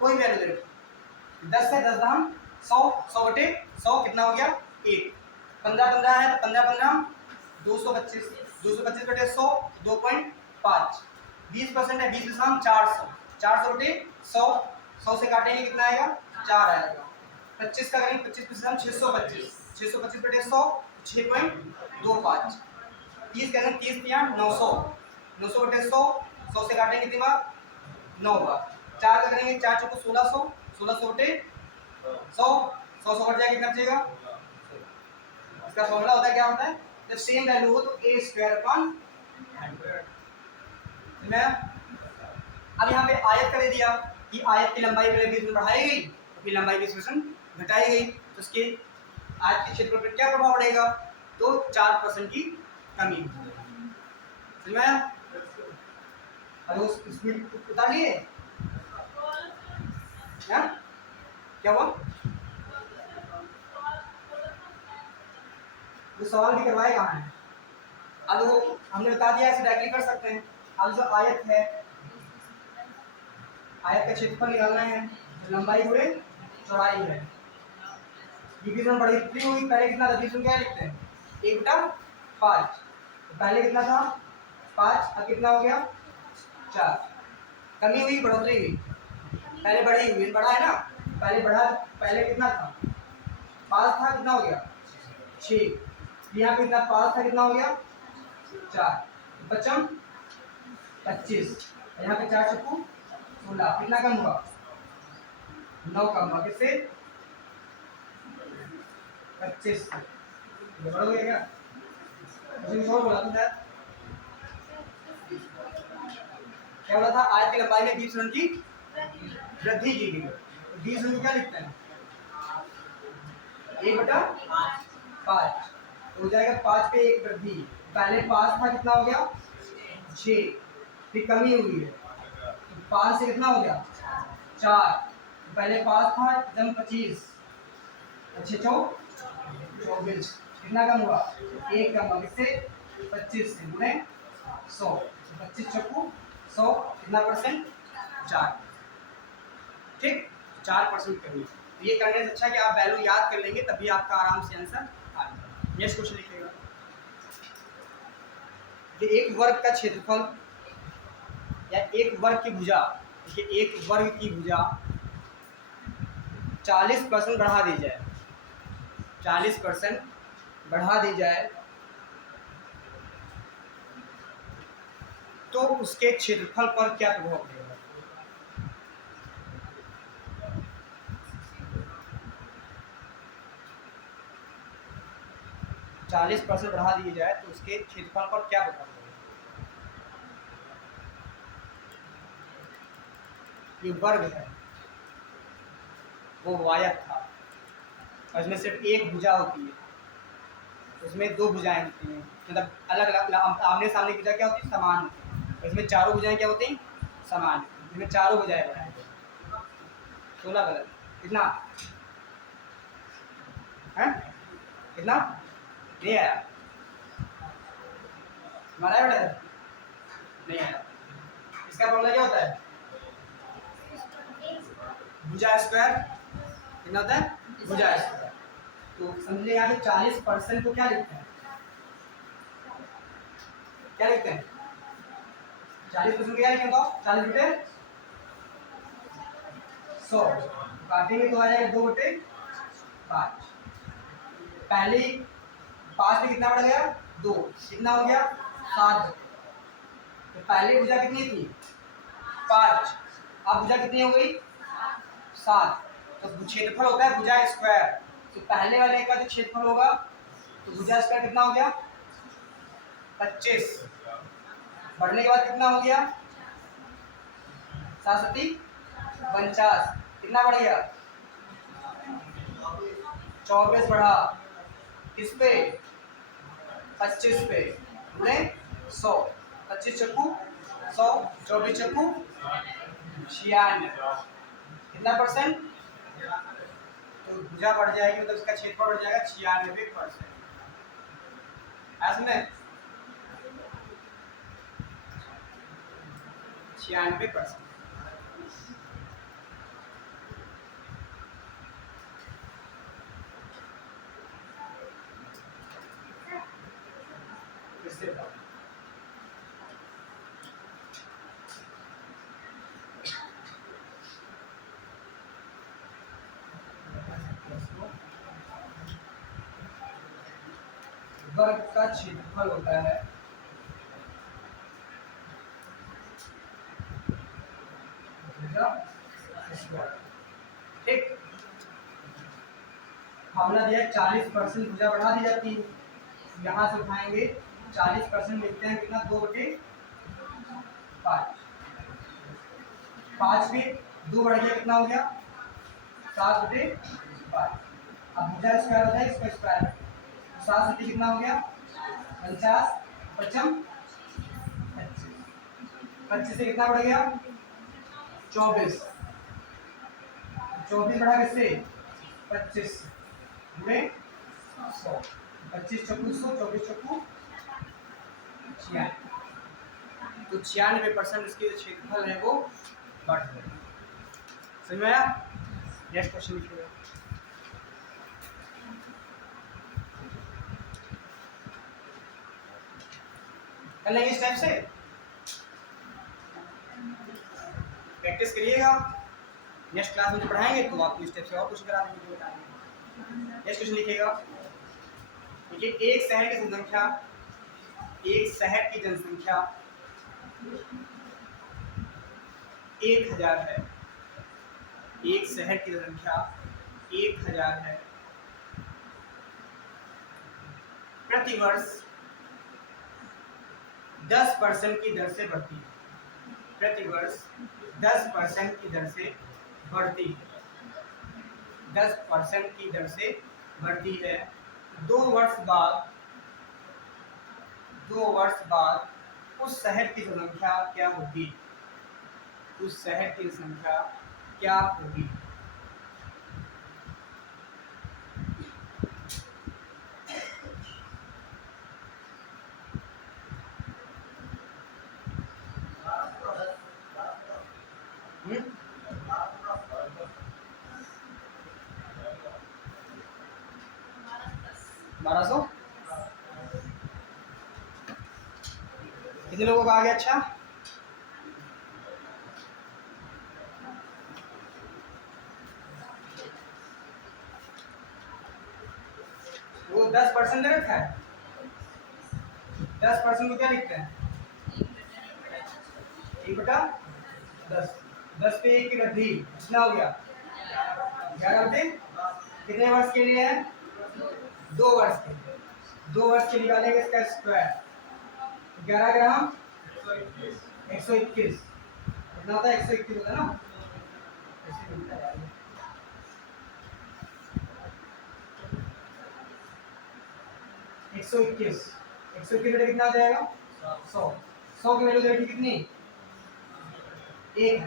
कोई वैल्यू दे, 10 से 10 दाम 100, 100 बटे 100 कितना हो गया, 1। 15 है तो 15 225, 225 बटे 100 2.5। 20% है, 20 दाम 400, 400 बटे 100, 100 से काटेंगे कितना आएगा, 4 आएगा। 25 का करेंगे, 25 दाम 625, 625 बटे 100 6.25। 30 करेंगे, 30 दिया 900, 900 बटे 100, 100 से काटेंगे कितनी बार, 9 बार। 4 का करेंगे, 4 चौको 1600, 1600 बटे 100, 100 कट जाएगा, कितना बचेगा। इसका फॉर्मूला होता है, क्या होता है, जब सेम वैल्यू हो तो a स्क्वायर अपॉन 100। मैं अब यहाँ पे आयत कर दिया कि आयत की लंबाई पहले 20 बढ़ाई गई तो फिर लंबाई 20% घटाई गई, तो उसके आयत के क्षेत्रफल पर क्या प्रभाव पड़ेगा, तो 4% की कमी होगी। समझ में आया? अरे उस स्पीड उतार लिए क्या क्या हुआ? जो सवाल भी करवाए कहाँ है? अब वो हमने बता दिया ऐसे डायरेक्टली कर सकते हैं। अब जो आयत है, आयत का क्षेत्रफल निकालना है, जो लंबाई गुणे चौड़ाई है। डिवीजन बड़ी कितनी हुई? पहले कितना था? डिवीजन क्या लिखते हैं? 1/5। तो पहले कितना था? 5, अब कितना हो गया? 4। कमी हुई बढ़ोतरी हुई? पहले बढ़ी हुई, बढ़ा है ना? पहले बढ़ा, पहले कितना था? 5 था, कितना हो गया? 6। यहाँ पे कितना? 5 था, कितना हो गया? 4। पचम 25। यहाँ पे 4 चक्कू 16। कितना कम हुआ? 9 कम हुआ। किससे? 25 से। बढ़ गया क्या? कुछ और बोला तुम यार? क्या बोला था? आयत की लंबाई में 20 यूनिट की वृद्धि की गई। 20 यूनिट क्या लिखते हैं? 1/5 हो जाएगा। 5 पे 1 वृद्धि। पहले 5 था, कितना हो गया? 6। फिर कमी हुई है, 5 से कितना हो गया? 4। पहले 5 था, एकदम 25। अच्छे 24। कितना कम हुआ? 1 कम हुआ। किससे? 25 से। गुणे 100। 25 चक्कू 100। कितना परसेंट? 4। ठीक, 4% कमी। तो ये करने से अच्छा कि आप वैल्यू याद कर लेंगे, तभी आपका आराम से आंसर आ जाएगा। नेक्स्ट क्वेश्चन लिखिएगा। ये एक वर्ग का क्षेत्रफल या एक वर्ग की भुजा, देखिए एक वर्ग की भुजा 40% बढ़ा दी जाए, 40% बढ़ा दी जाए तो उसके क्षेत्रफल पर क्या प्रभाव पड़ेगा? 40% बढ़ा दी जाए तो उसके क्षेत्रफल पर क्या प्रभाव पड़ेगा? ये वर्ग है, वो वायक था, और इसमें सिर्फ एक भुजा होती है, उसमें 2 भुजाएं होती हैं, मतलब अलग अलग आमने सामने की भुजा क्या होती है? समान होती है। और इसमें चारों भुजाएं क्या होती हैं? समान। इसमें चारों भुजाएं बनाए 16 गलत। कितना है? कितना? नहीं आया? हमारा है बेटा? नहीं आया। इसका फॉर्मूला क्या होता है? भुजा स्क्वायर। कितना होता है? भुजा स्क्वायर। तो समझिए यहाँ पे 40% को क्या लिखते हैं? क्या लिखते हैं? 40% क्या लिखेंगे? बताओ। 40 बटे 100 काटेंगे तो आ जाएगा 2/5। पहले 5 में कितना बढ़ गया? 2। कितना हो गया? 7। तो पहले भुजा कितनी थी? 5। अब भुजा कितनी हो गई? 7। तो क्षेत्रफल होता है भुजा स्क्वायर। तो पहले वाले का जो क्षेत्रफल होगा तो भुजा स्क्वायर कितना हो गया? 25। बढ़ने के बाद कितना हो गया? 7 49। कितना बढ़ गया? 24 बढ़ा। किस पे? 25 पे। गुणे 100। 25 चक्कू 100, 24 चक्कू 96। कितना परसेंट? तो भुजा बढ़ जाएगी, मतलब इसका क्षेत्रफल बढ़ जाएगा 96%। ऐसे 96%। इससे बताओ। वर्ग का क्षेत्रफल होता है ठीक। फॉर्मूला दिया 40% भुजा बढ़ा दी जाती है, यहाँ से उठाएंगे 40% लिखते हैं कितना? 2/5। 5 में 2 बढ़ गया, कितना हो गया? 7/5। अब भुजा स्क्वायर होता है, इसका स्क्वायर 7 से कितना हो गया 50, 55 25, 25 से कितना बढ़ गया 24, 24 बढ़ा किससे 25 में 100, 25 चौकू 100, 24 चौकू 96, तो 96% इसके जो क्षेत्रफल है वो बढ़ गया। समझ में आया? नेक्स्ट क्वेश्चन लिखिएगा। कर लेंगे इस टाइप से, प्रैक्टिस करिएगा। नेक्स्ट क्लास में जो पढ़ाएंगे तो आपको इस टाइप से और कुछ करा देंगे, बताएंगे। नेक्स्ट क्वेश्चन लिखिएगा। देखिए एक शहर की जनसंख्या, एक शहर की जनसंख्या 1000 है। एक शहर की जनसंख्या 1000 है। प्रतिवर्ष 10% की दर से बढ़ती है। प्रतिवर्ष 10% की दर से बढ़ती है। 10% की दर से बढ़ती है। 2 वर्ष बाद, 2 वर्ष बाद उस शहर की जनसंख्या क्या होगी? उस शहर की संख्या क्या होगी? हम्म? 1200? कितने लोगों का आ गया? अच्छा, वो 10% दे रखा है। 10% को क्या लिखते हैं? 1/10। 10 पे 1 की वृद्धि कितना हो गया? 11 होते। कितने वर्ष के लिए है? 2 वर्ष के लिए। 2 वर्ष के निकालेंगे इसका स्क्वायर, 11 ग्राम 121 कितना होता है? 121 होता है ना, ऐसे मिलता है यार। 121 की वैल्यू कितना आ जाएगा? 100। 100 की वैल्यू देखिए कितनी? 1।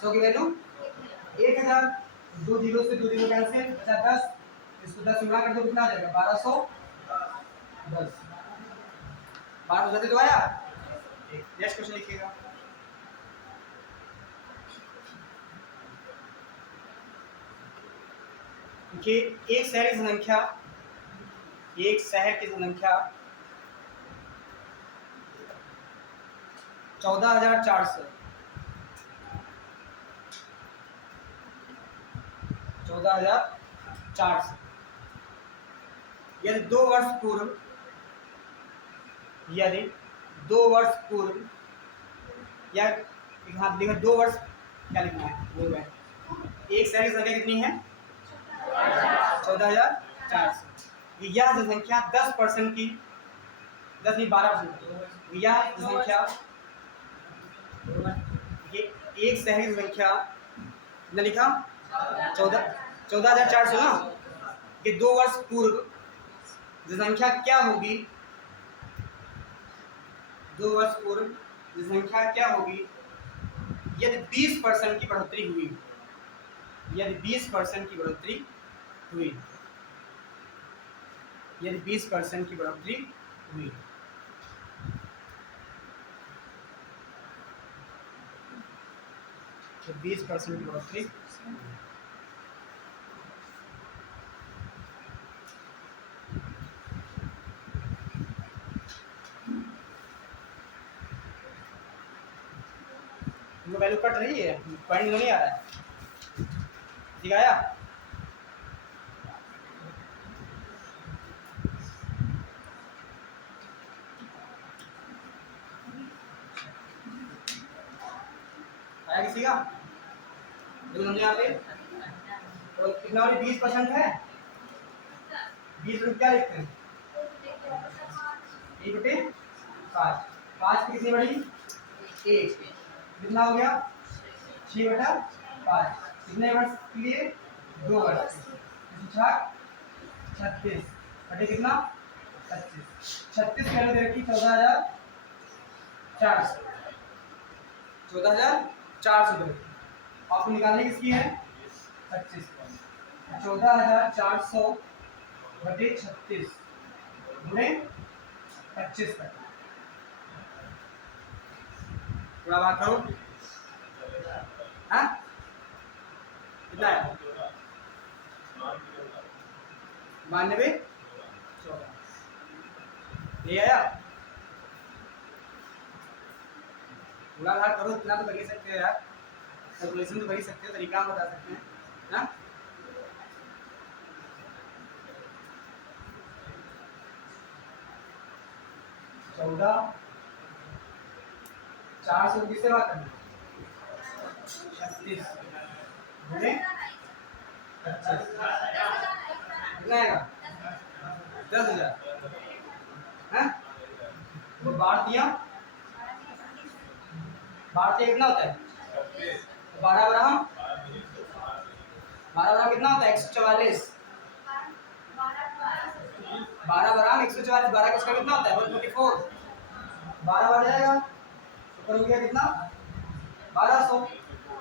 100 की वैल्यू 1000। 2 जीरो से 2 जीरो कैंसिल, बचा 10। इसको 10 गुणा कर दो, कितना आ जाएगा? 1210। 1210 तो आया। नेक्स्ट क्वेश्चन लिखिएगा। देखिए एक शहर की जनसंख्या, एक शहर की जनसंख्या 14,400, 14,400। यदि 2 वर्ष पूर्व, यदि 2 वर्ष पूर्व, या हाँ देखो 2 वर्ष क्या लिखना है वो है। एक शहर की संख्या कितनी है? 14,400। यह जनसंख्या 10% की, 10 नहीं 12%। यह जनसंख्या, ये एक शहर की संख्या ने लिखा 14,400 ना, कि 2 वर्ष पूर्व जनसंख्या क्या होगी? 2 वर्ष पूर्व जनसंख्या क्या होगी यदि 20% की बढ़ोतरी हुई? यदि 20% की बढ़ोतरी हुई, यदि 20% की बढ़ोतरी हुई, तो 20% की बढ़ोतरी वैल्यू कट रही है, पॉइंट नहीं आ रहा है, ठीक आया? आया किसी का? जो समझे यहाँ पे तो कितना? 20% है। 20 क्या लिखते हैं? 1/5। 5 की कितनी बड़ी? 1। कितना हो गया? 6/5। कितने वर्ष के लिए? 2 वर्ष। 36 बटे कितना? 36 की वैल्यू दे रखी 14,400, 14,400 दे रखी। आपको निकालने किसकी है 25 का। 14,400 बटे 36 गुणे 25 तक। थोड़ा बात करो। हाँ कितना है 92 ये आया। थोड़ा बात करो, इतना तो कर ही सकते हो यार, कैलकुलेशन तो कर ही सकते हो, तरीका हम बता सकते हैं ना। चौदह 400 किससे बात करना 36 गुणे 25 कितना आएगा 10,000 है। तो बाढ़ दिया कितना होता है 12 बराम कितना होता है 144। 12 बराम 144, 12 का स्क्वायर कितना होता है 144। 12 बढ़ जाएगा ऊपर हो गया कितना 1200।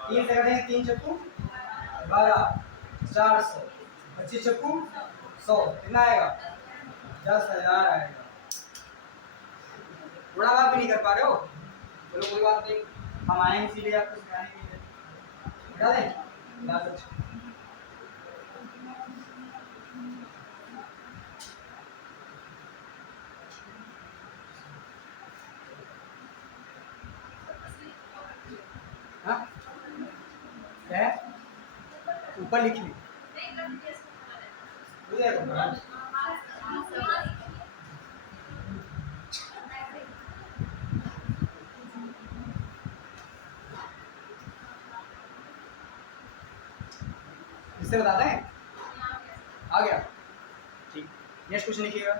3 से कटेंगे 3 चक्कू 12, 400, 25 चक्कू 100 कितना आएगा 10,000 आएगा। थोड़ा बात भी नहीं कर पा रहे हो, चलो कोई बात नहीं, हम आएंगे इसीलिए आपको सिखाने के लिए। बता दें हाँ क्या है ऊपर लिखी इससे बता दें आ गया ठीक। नेक्स्ट क्वेश्चन लिखिएगा।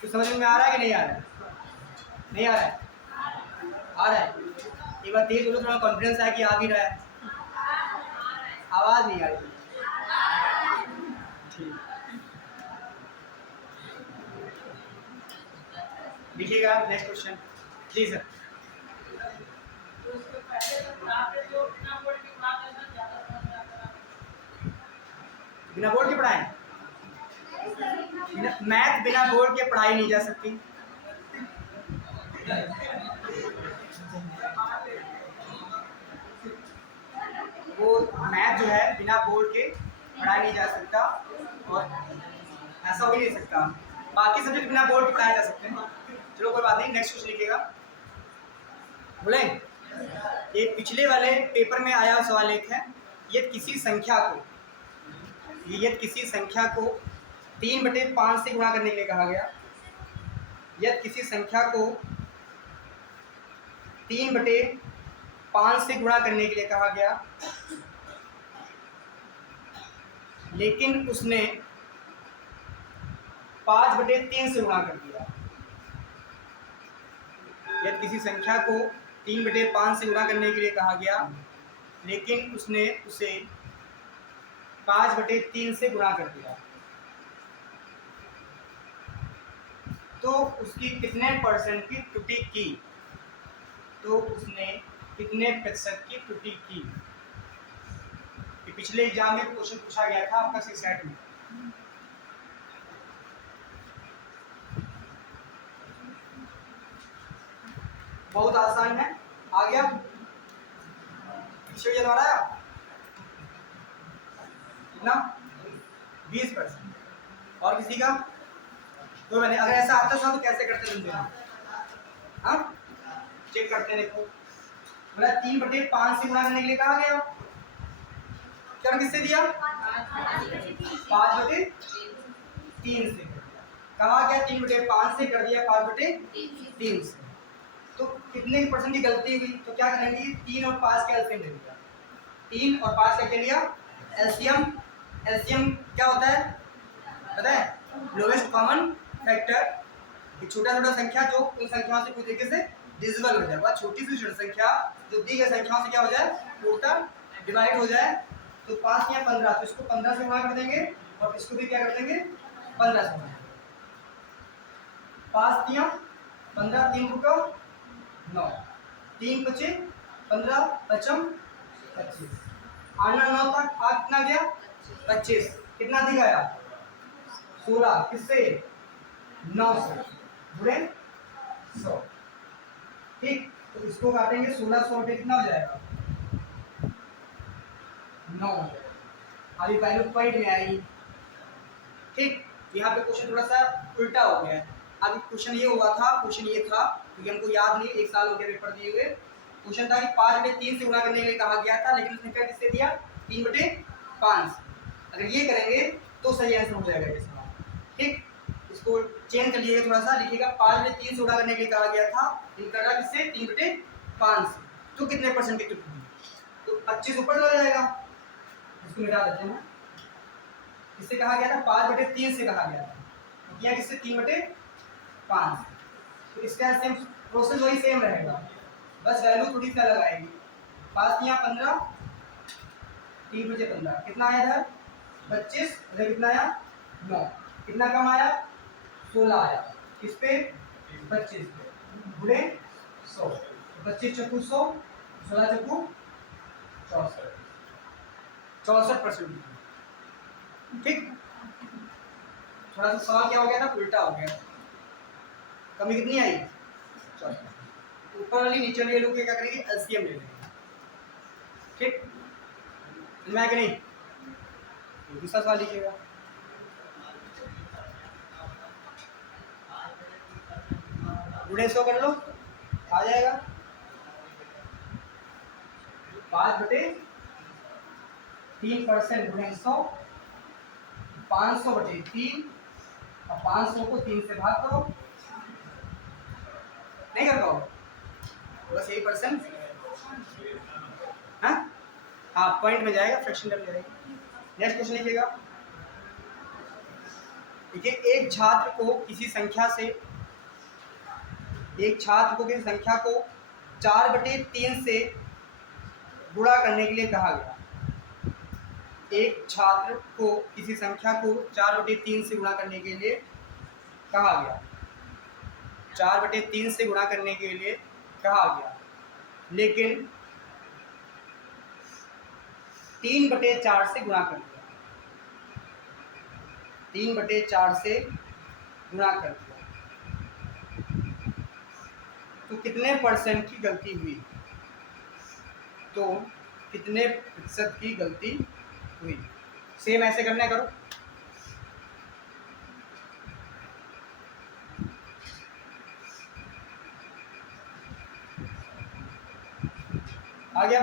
कुछ समझ में आ रहा है कि नहीं आ रहा है नहीं आ रहा है आ रहा है। एक बार तेज बोलो, थोड़ा कॉन्फिडेंस है कि आ भी रहा है। आवाज नहीं आ रही ठीक। लिखिएगा नेक्स्ट क्वेश्चन जी सर। बिना बोर्ड के पढ़ाएं मैथ बिना बोर्ड के पढ़ाई नहीं जा सकती। वो मैथ जो है बिना बोर्ड के पढ़ाया नहीं जा सकता और ऐसा हो ही नहीं सकता। बाकी सब्जेक्ट बिना बोर्ड के पढ़ाए जा सकते हैं। चलो कोई बात नहीं, नेक्स्ट क्वेश्चन लिखिएगा। बोले ये पिछले वाले पेपर में आया सवाल एक है, यदि किसी संख्या को 3/5 से गुणा करने के लिए कहा गया। यदि किसी संख्या को 3/5 से गुणा करने के लिए कहा गया, लेकिन उसने 5/3 से गुणा कर दिया। यदि किसी संख्या को 3/5 से गुणा करने के लिए कहा गया, लेकिन उसने उसे 5/3 से गुणा कर दिया, तो उसकी कितने परसेंट की त्रुटि की। तो उसने कितने प्रतिशत की त्रुटि की। ये पिछले एग्जाम में क्वेश्चन पूछा गया था आपका सीसेट में। बहुत आसान है, आ गया पिछले द्वारा कितना 20%। और किसी का तो मैंने अगर ऐसा आता था तो कैसे करते थे हाँ चेक करते देखो। बोला 3/5 से गुणा करने के लिए कहा गया, क्या किससे दिया 5/3 से कहा गया, 3/5 से कर दिया 5/3 से। तो कितने परसेंट की गलती हुई, तो क्या करेंगे 3 और 5 का एलसीएम ले लिया। 3 और 5 का क्या लिया एलसीएम। एलसीएम क्या होता है पता है, लोएस्ट कॉमन फैक्टर। एक छोटा संख्या जो उन संख्याओं से पूरी तरीके से डिविजिबल हो जाए, वह छोटी से छोटी संख्या जो दी गई संख्याओं से क्या हो जाए टोटल डिवाइड हो जाए। तो 5 या 15, तो इसको 15 से गुणा कर देंगे और इसको भी क्या कर देंगे 15 से। 5 तिया 15, 3 रुका 9, 3 बचे 15, पचम 25। आना 9 तक आ कितना गया 25, कितना दिखाया 16, किससे 9 से बुरे 100। ठीक, तो इसको काटेंगे 1600 पे कितना हो जाएगा 9। अभी वैल्यू पॉइंट में आई। ठीक, यहाँ पे क्वेश्चन थोड़ा सा उल्टा हो गया है। अभी क्वेश्चन ये हुआ था, क्वेश्चन ये था क्योंकि हमको याद नहीं, 1 साल हो गया पेपर दिए हुए। क्वेश्चन था कि 5/3 से गुणा करने के लिए कहा गया था, लेकिन उसने क्या किससे दिया 3/5। अगर ये करेंगे तो सही आंसर हो जाएगा ये सवाल। ठीक, इसको चेंज कर लीजिएगा थोड़ा सा, लिखिएगा 5/3 से गुणा करने के लिए कहा गया था, लेकिन कर रहा किससे 3/5 से। तो कितने परसेंट की त्रुटि, तो 25 ऊपर चला जाएगा। इसको मिटा देते हैं। किससे कहा गया था 5/3 से कहा गया था, तो किया किससे 3/5। तो इसका सेम प्रोसेस वही सेम रहेगा, बस वैल्यू थोड़ी सी अलग आएगी। 5 तिया 15, 3 बचे 15, कितना आया इधर 25, इधर कितना आया 9, कितना कम आया 16 आया, किस पे 25 पे गुणे 100, 25 चक्कू 100, 16 चक्कू 64%। ठीक, थोड़ा सा सवाल क्या हो गया था उल्टा हो गया। कमी कितनी आई 64। ऊपर वाली नीचे वाली लोग क्या करेंगे एलसीएम ले लेंगे। ठीक, मैं कि नहीं, दूसरा सवाल लिखिएगा। गुणे 100 कर लो, आ जाएगा 5/3% गुणे 100, 500/3, और 500 को 3 से भाग करो। नहीं कर पाओ, बस यही परसेंट। हाँ पॉइंट में जाएगा, फ्रैक्शन टर्म जाएगा। नेक्स्ट क्वेश्चन लिखिएगा। देखिए, एक छात्र को किसी संख्या को 4/3 से गुणा करने के लिए कहा गया। एक छात्र को किसी संख्या को 4/3 से गुणा करने के लिए कहा गया। 4/3 से गुणा करने के लिए कहा गया, लेकिन 3/4 से गुणा कर दिया। 3/4 से गुणा कर दिया, तो कितने परसेंट की गलती हुई, तो कितने प्रतिशत की गलती हुई। सेम ऐसे करना करो। आ गया,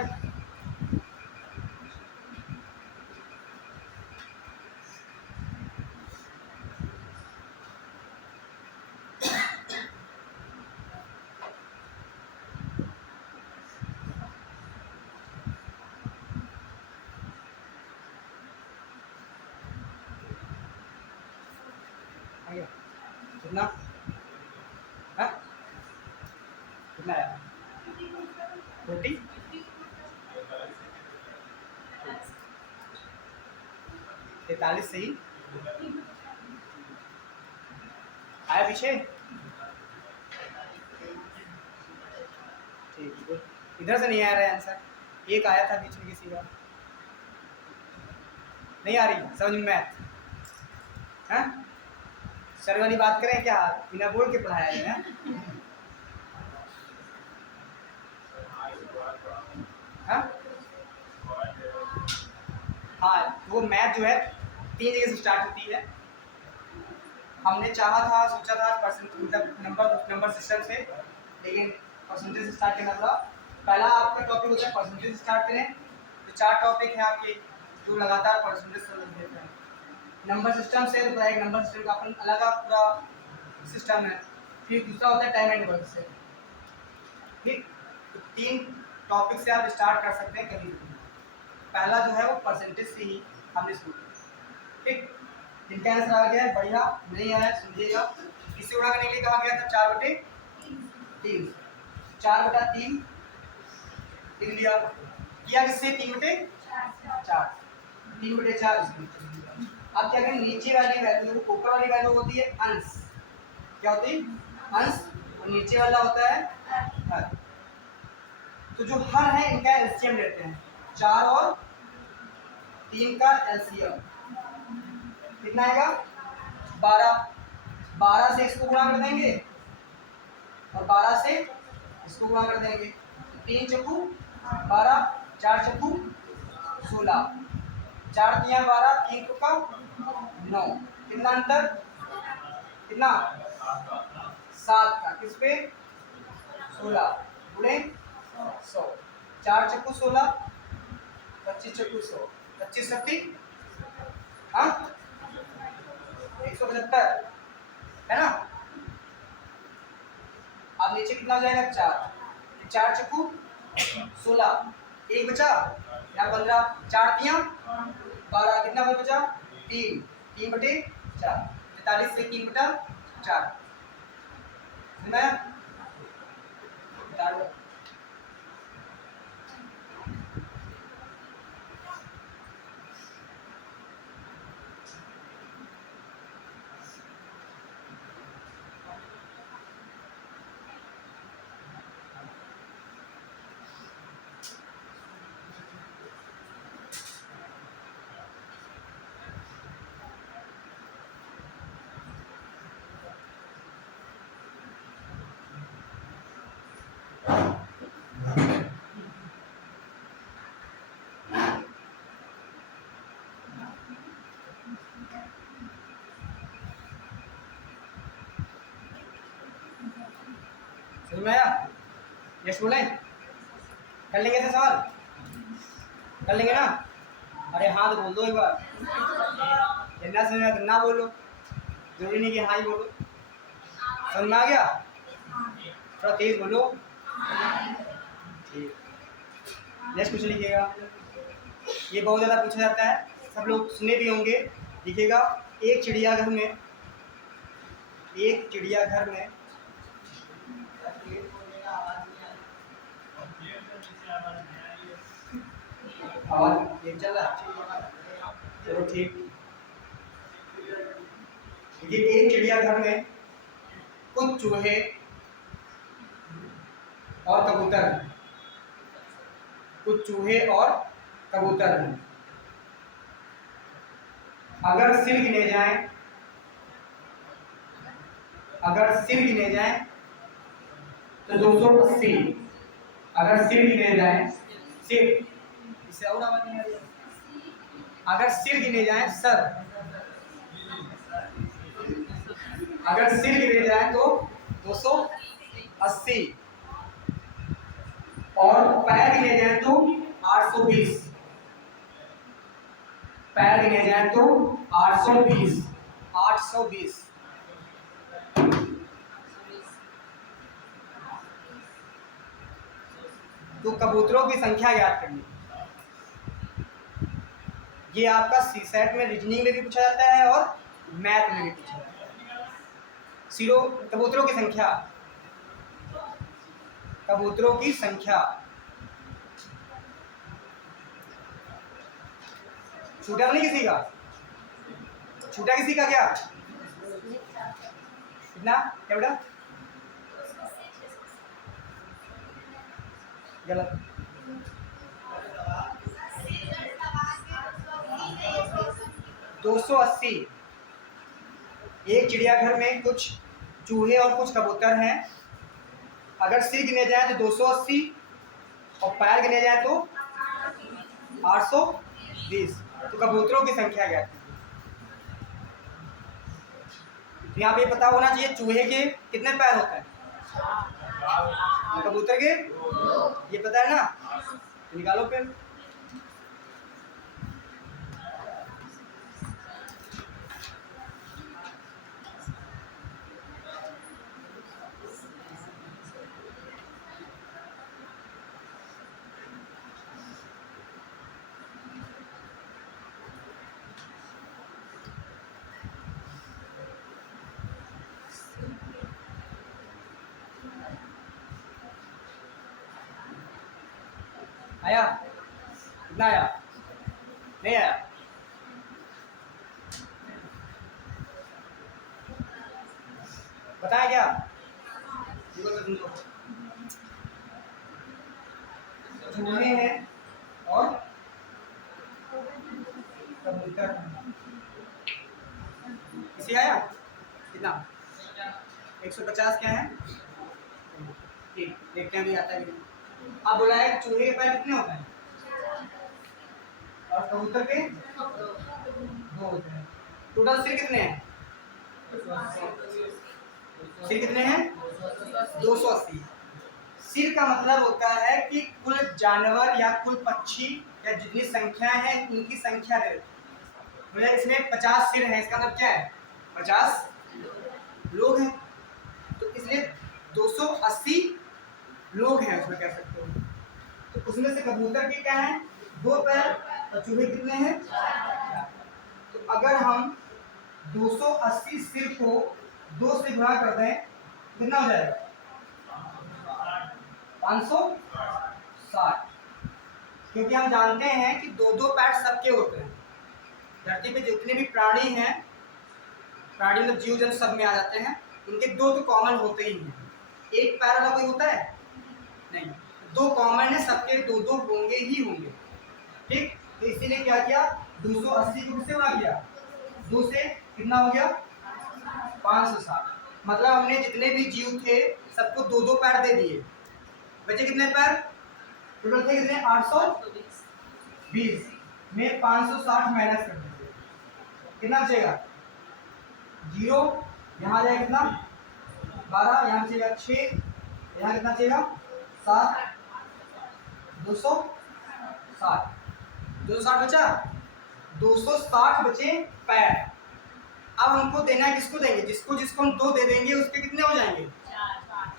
कितना कितना आया 40, 43 सही आया पीछे। ठीक, इधर से नहीं आ रहा है आंसर, एक आया था बीच में किसी का, नहीं आ रही समझ में मैथ। हाँ, सर वाली बात करें क्या, बिना बोल के पढ़ाया है। हाँ हाँ, वो मैथ जो है 3 जगह से स्टार्ट होती है। हमने चाहा था, सोचा था परसेंट नंबर सिस्टम से, लेकिन परसेंटेज से स्टार्ट करना पड़ा। पहला आपका टॉपिक होता है परसेंटेज स्टार्ट करें, तो 4 टॉपिक हैं आपके जो लगातार परसेंटेज से देते हैं। नंबर सिस्टम से तो एक नंबर सिस्टम का अपन अलग पूरा सिस्टम है। फिर दूसरा होता है टाइम एंड वर्क से। ठीक, तो 3 टॉपिक से आप स्टार्ट कर सकते हैं कभी भी। पहला जो है वो परसेंटेज से ही हमने शुरू किया। ठीक, जिनका आंसर आ गया है बढ़िया, नहीं आया समझिएगा। किससे गुणा करने के लिए कहा गया था 4/3, 4/3 लिख लिया, किया किससे 3/4, 3/4 अब क्या करें, नीचे वाली वैल्यू, ऊपर वाली वैल्यू होती है अंश, क्या होती है, अंश, और नीचे वाला होता है हर। तो जो हर है इनका एलसीएम लेते हैं, 4 और 3 का एलसीएम कितना आएगा, 12। 12 से इसको गुणा कर देंगे और 12 से इसको गुणा कर देंगे, 3 चक्कू 12, 4 चक्कू 16, 4 तिया 12, 3 तुक्का 9, कितना अंतर, कितना 7 का, किस पे 16 गुणे 100, 4 चक्कू 16, 25 चक्कू 100, 25 शक्ति, हाँ 175 है ना। अब नीचे कितना हो जाएगा, 4, 4 चक्कू 16, एक बचा यहाँ 15, 4 तिया 12, कितना बचा 3, 3 बटे 4, 45 से 3 बटा 4, कितना 4। समझ में आया, यस बोले, कर लेंगे ऐसे सवाल, कर लेंगे ना। अरे हाँ तो बोल दो एक बार, ना समझ में तो ना बोलो, जरूरी नहीं कि हाँ ही बोलो। समझ में आ गया, थोड़ा तेज बोलो, ठीक। नेक्स्ट क्वेश्चन लिखिएगा, ये बहुत ज़्यादा पूछा जाता है, सब लोग सुने भी होंगे। लिखिएगा, एक चिड़ियाघर में, एक चिड़ियाघर में आवाज ये चल रहा है, चलो ठीक। ये एक चिड़ियाघर में कुछ चूहे और कबूतर हैं, कुछ चूहे और कबूतर हैं। अगर सिर गिने जाएं, अगर सिर गिने जाएं तो 280, अगर सिर गिने जाएं, सिर, इससे और आवाज नहीं आ रही है, अगर सिर गिने जाएं, सर, अगर सिर गिने जाएं तो 280 और पैर गिने जाएं तो 820, पैर गिने जाएं तो 820, 820। तो कबूतरों की संख्या ज्ञात करनी, ये आपका सीसेट में रीजनिंग में भी पूछा जाता है और मैथ में भी पूछा जाता है। सीरो कबूतरों की संख्या, कबूतरों की संख्या, छूटा नहीं किसी का, छूटा किसी का क्या, कितना क्या बेटा, गलत, दो 280। एक चिड़ियाघर में कुछ चूहे और कुछ कबूतर हैं, अगर सिर गिने जाए तो 280 और पैर गिने जाए तो 820। तो कबूतरों की संख्या क्या है, यहाँ पे पता होना चाहिए चूहे के कितने पैर होते हैं, कबूतर के, ये पता है ना, निकालो फिर। आया, कितना आया, नहीं आया, बताया क्या? देखो तो तुम लोग चूहे हैं और कबूतर हैं। किसी आया कितना? 150 क्या है? ठीक, देखते हैं अभी आता है कि नहीं। अब बोला है चूहे के पैर कितने होते हैं और कबूतर के 2 होते हैं। टोटल सिर कितने हैं? सिर कितने हैं? 280। सिर का मतलब होता है कि कुल जानवर या कुल पक्षी या जितनी संख्या है उनकी संख्या दे। मतलब इसमें 50 सिर है, इसका मतलब क्या है? 50 लोग हैं, तो इसलिए 280 लोग हैं उसमें, कह सकते हो। तो उसमें से कबूतर के क्या है? 2 पैर और चूहे कितने हैं? 4। तो अगर हम 280 सिर को 2 से गुणा कर दें कितना हो जाएगा? 560। क्योंकि हम जानते हैं कि 2 पैर सबके होते हैं। धरती पे जितने भी प्राणी हैं, प्राणी मतलब जीव जंतु सब में आ जाते हैं, उनके 2 तो कॉमन होते ही हैं। एक पैर वाला कोई होता है नहीं, 2 कॉमन है, सबके 2 होंगे ही होंगे। ठीक, तो इसीलिए क्या किया? 280 को किससे गुणा किया? 2 से कितना हो गया? 560। मतलब हमने जितने भी जीव थे सबको 2 पैर दे दिए। बचे कितने पैर? टोटल थे कितने? 820 में 560 माइनस कर दीजिए, कितना बचेगा? 0। यहाँ जाएगा कितना? 12, यहाँ बचेगा 6, यहाँ कितना बचेगा? 7, 260। 260 बचा, 260 बचे पैर। अब हमको देना है, किसको देंगे? जिसको जिसको हम 2 दे देंगे उसके कितने हो जाएंगे?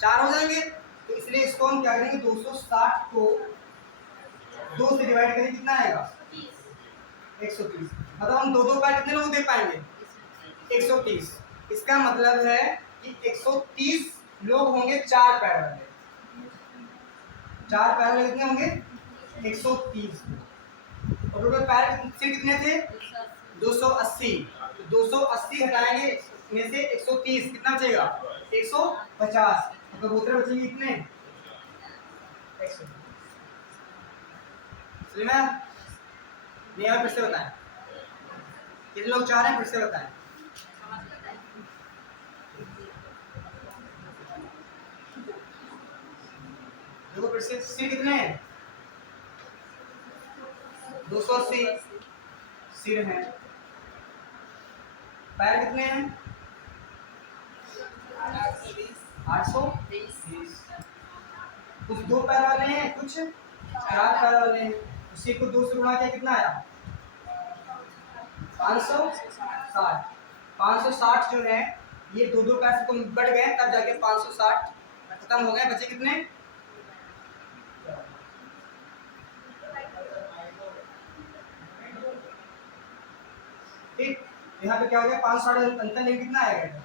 4 हो जाएंगे। तो इसलिए इसको हम क्या करेंगे? 260 को 2 से डिवाइड करें, कितना आएगा? 130। मतलब हम 2 पैर कितने लोग दे पाएंगे? 130। इसका मतलब है कि 130 लोग होंगे 4 पैर वाले। 4 पैर वाले कितने होंगे? 130। और टोटल पैर सिर कितने थे? 280। 280 हटाएंगे में से 130, कितना बचेगा? 150। तो कबूतर बचेंगे कितने? 100। समझ में? नहीं और फिर से बताएं, कितने लोग चाह रहे हैं? फिर से बताएं। देखो फिर से, सिर कितने हैं? 280 सिर हैं। पैर कितने हैं? 820। कुछ 2 पैर वाले हैं, कुछ 4 पैर वाले हैं। उसी को 2 से गुणा किया, कितना आया? 560। 560 जो है ये 2 पैर से तुम बढ़ गए, तब जाके 560 खत्म हो गए। बचे कितने? ठीक, यहाँ पे क्या हो गया? 560 अंतर लेके कितना आएगा?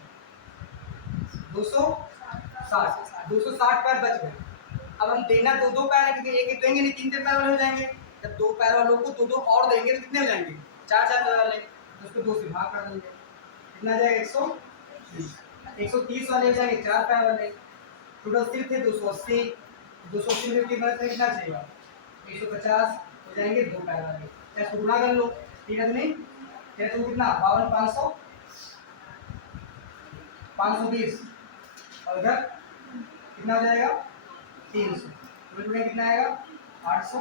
260। 260 पैर बच गए। अब हम देना 2 पैर है, क्योंकि एक देंगे नहीं, 3 पैर वाले हो जाएंगे। जब 2 पैर वालों को 2 और देंगे तो कितने हो जाएंगे? 4 पैर वाले। तो उसको 2 से भाग कर देंगे, कितना आ जाएगा? 130। 130 वाले हो जाएंगे 4 पैर वाले। टोटल सिर थे 280। 280 में कितना चाहिए? 150 हो जाएंगे 2 पैर वाले। क्या इसको गुणा कर लो? ठीक है नहीं? क्या तुम कितना? 52, 500, 520 और इधर कितना हो जाएगा? 300। तो कितना आएगा? 800।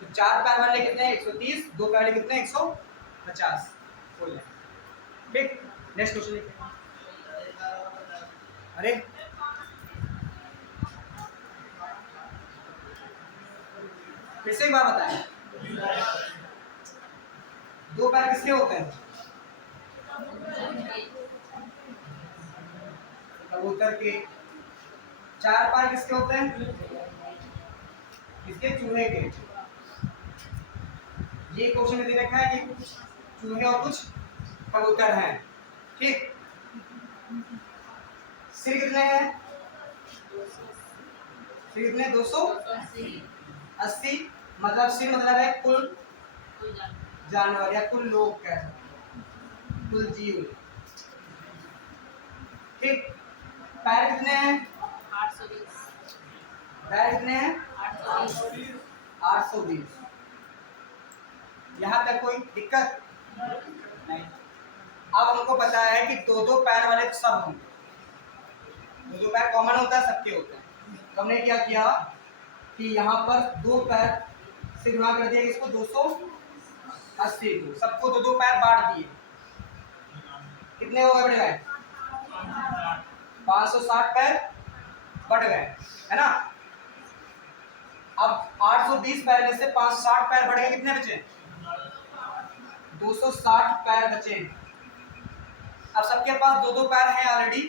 तो 4 पैर वाले कितने हैं? 130। 2 पैर वाले कितने हैं? 150। बोल रहे। ठीक, नेक्स्ट क्वेश्चन देखते हैं। अरे फिर से एक बार बताएं, 2 पैर किसके होते हैं? कबूतर के। 4 पैर किसके होते हैं? किसके? चूहे के। ये क्वेश्चन में दे रखा है कि कुछ चूहे और कुछ कबूतर हैं। ठीक, सिर कितने हैं? सिर कितने? 280। मतलब सिर मतलब है कुल जानवर या कुल लोग, कह सकते हैं कुल जीव। ठीक, पैर कितने हैं? 820 पैर कितने हैं? 820 820। यहाँ तक कोई दिक्कत नहीं। अब हमको पता है कि दो दो पैर वाले तो सब होंगे, दो दो पैर कॉमन होता है, सबके होते हैं। तो हमने क्या किया कि यहाँ पर दो पैर से गुणा कर दिया, इसको 280 को, सबको दो दो पैर बांट दिए। कितने हो गए बड़े भाई? 560 पैर बढ़ गए, है ना। अब 820 पैर में से 560 पैर बढ़ गए, कितने बचे? 260 पैर बचे। अब सबके पास दो दो पैर हैं ऑलरेडी,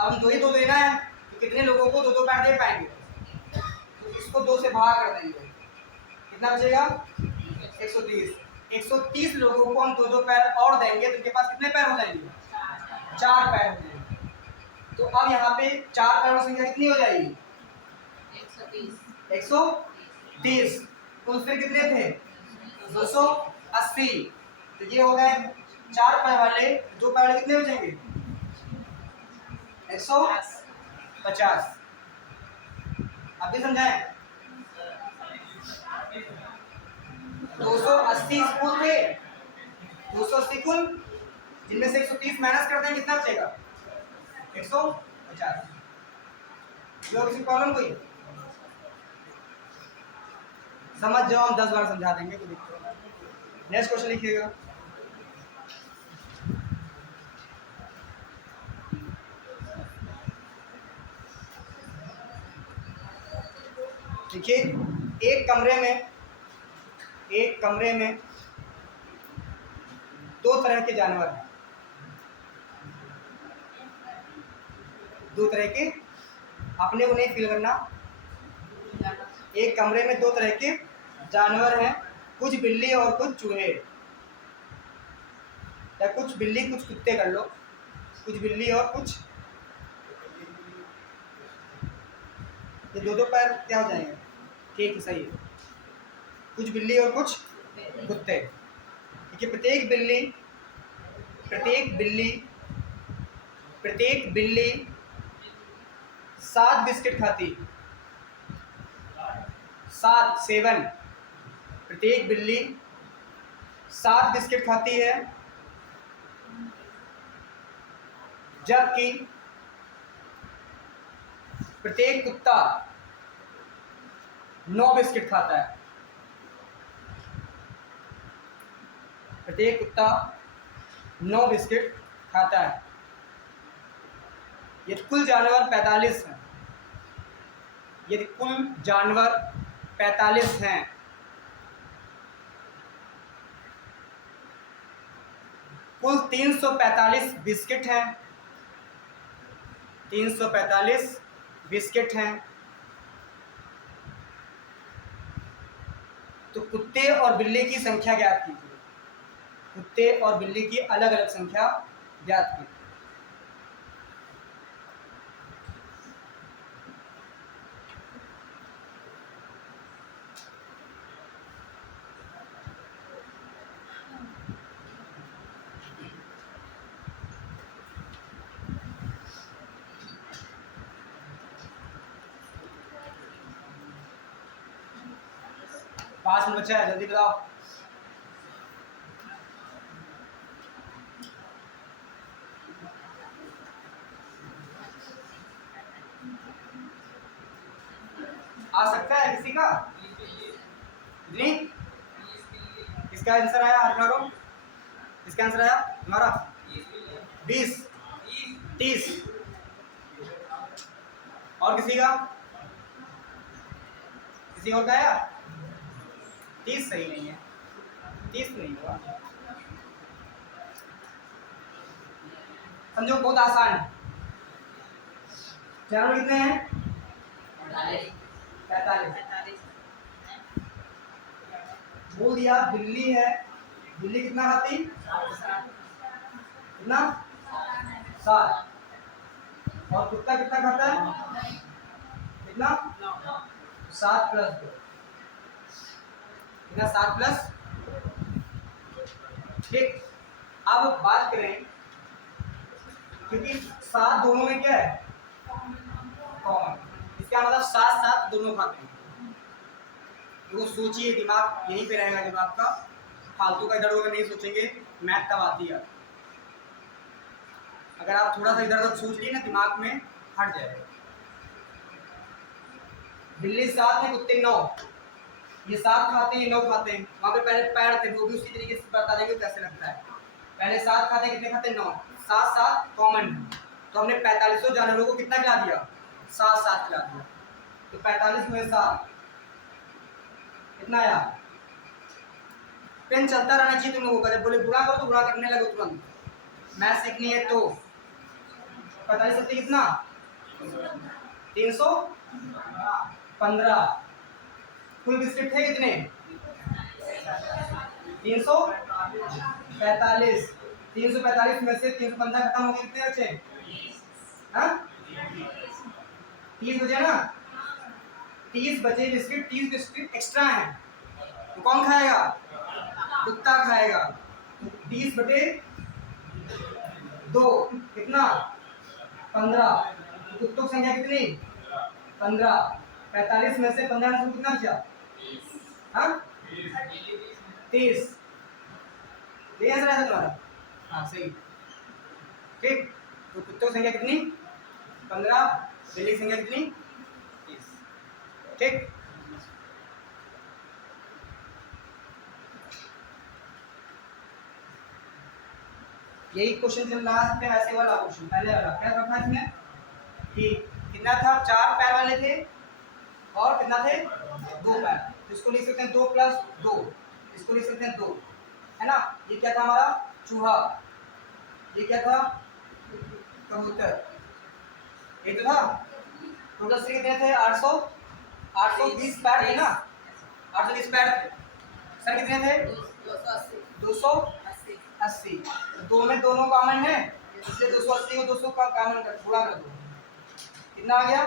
अब हम दो ही दो देना है, तो कितने लोगों को दो दो पैर दे पाएंगे? तो इसको 2 से भाग कर देंगे, कितना बचेगा? 130। 130 लोगों को हम दो दो पैर और देंगे, तो उनके पास कितने पैर हो जाएंगे? 4 पैर हो जाएंगे। तो अब यहाँ पे 4 पैरों की संख्या कितनी हो जाएगी? 130। तो उससे कितने थे? 280। तो ये हो गए 4 पैर वाले, 2 पैर वाले कितने बचेंगे? 150। अभी समझाएं? 280 कुल थे, 280 कुल, जिनमें से 130 माइनस कर दें, कितना बचेगा? 150। जो किसी प्रॉब्लम कोई समझ जाओ, हम 10 बार समझा देंगे, कोई दिक्कत नहीं। नेक्स्ट क्वेश्चन लिखिएगा। देखिए, एक कमरे में दो तरह के जानवर हैं, दो तरह के, अपने को नहीं फील करना। एक कमरे में दो तरह के जानवर हैं, कुछ बिल्ली और कुछ चूहे, या कुछ बिल्ली कुछ कुत्ते कर लो, कुछ बिल्ली और कुछ, ये दो दो पैर क्या हो जाएंगे? ठीक है, सही है। कुछ बिल्ली और कुछ कुत्ते। देखिए, प्रत्येक बिल्ली 7 बिस्किट खाती, 7 प्रत्येक बिल्ली 7 बिस्किट खाती है, जबकि प्रत्येक कुत्ता 9 बिस्किट खाता है। प्रत्येक कुत्ता 9 बिस्किट खाता है। ये कुल जानवर 45 हैं। यदि कुल जानवर 45 हैं, कुल 345 बिस्किट हैं, 345 बिस्किट हैं, तो कुत्ते और बिल्ली की संख्या ज्ञात कीजिए। कुत्ते और बिल्ली की अलग अलग संख्या ज्ञात कीजिए। पाँच मिनट बचा है, जल्दी बताओ। आ सकता है किसी का? नहीं? किसका आंसर आया? हाथ मारो। किसका आंसर आया तुम्हारा? 20, 30। और किसी का? किसी और का आया? 30 सही नहीं है, 30 नहीं हुआ। समझो, बहुत आसान है। जानवर कितने हैं? 45। बोल दिया बिल्ली है, बिल्ली कितना खाती? कितना? 7। और कुत्ता कितना खाता है? कितना? 7 प्लस 2, कितना? 7 प्लस। ठीक, अब बात करें क्योंकि 7 दोनों में क्या है, कॉमन। इसका मतलब 7 दोनों खाते हैं। तो सोचिए, दिमाग यहीं पे रहेगा दिमाग का, फालतू का इधर उधर नहीं सोचेंगे, मैथ तब आती है। अगर आप थोड़ा सा इधर उधर सोच लिए ना, दिमाग में हट जाएगा। बिल्ली 7 है, कुत्ते 9। ये 7 खाते हैं, 9 खाते हैं। वहाँ पे पहले पैर थे, वो भी उसी तरीके से बता देंगे कैसे लगता है। पहले 7 खाते हैं, कितने खाते हैं, 9। 7 कॉमन है, तो हमने 45 जानवरों को कितना खिला दिया, 7 खिला दिया। तो 45 में 7 कितना आया। पेन चलता रहना चाहिए तुम लोगों का, जब बोले गुणा करो तो गुणा करने लगो तुरंत। मैथ सीखनी है तो 45 सत्ती कितना, 315। कुल बिस्किट थे कितने, 345। 345 में से 315 खत्म हो गए, कितने बचे, हाँ 30 बचे ना। 30 बचे बिस्किट, 30 बिस्किट एक्स्ट्रा हैं, तो कौन खाएगा, कुत्ता खाएगा। 30 बटे 2 कितना, 15। कुत्तों की संख्या कितनी, 15। 45 में से 15 में से कितना बचा, हाँ 30। ठीक है सर, ऐसा तुम्हारा, हाँ सही, ठीक। तो कुत्तों की संख्या कितनी, 15, बिल्ली की संख्या कितनी, 30, ठीक। यही क्वेश्चन चल रहा है, ऐसे वाला क्वेश्चन पहले वाला क्या रखा है इसमें कि कितना था, 4 पैर वाले थे और कितना थे, 2 पैर। तो इसको लिख सकते हैं 2 + 2, इसको लिख सकते हैं 2, है ना। ये क्या था हमारा, चूहा। ये क्या था, कबूतर। ये तो था। टोटल से कितने थे, 820 पैर थे ना, 820 पैर थे। सर कितने थे, 280। दो में दोनों कॉमन है, इसलिए 280 को 200 का कॉमन कर पूरा कर दो, कितना आ गया,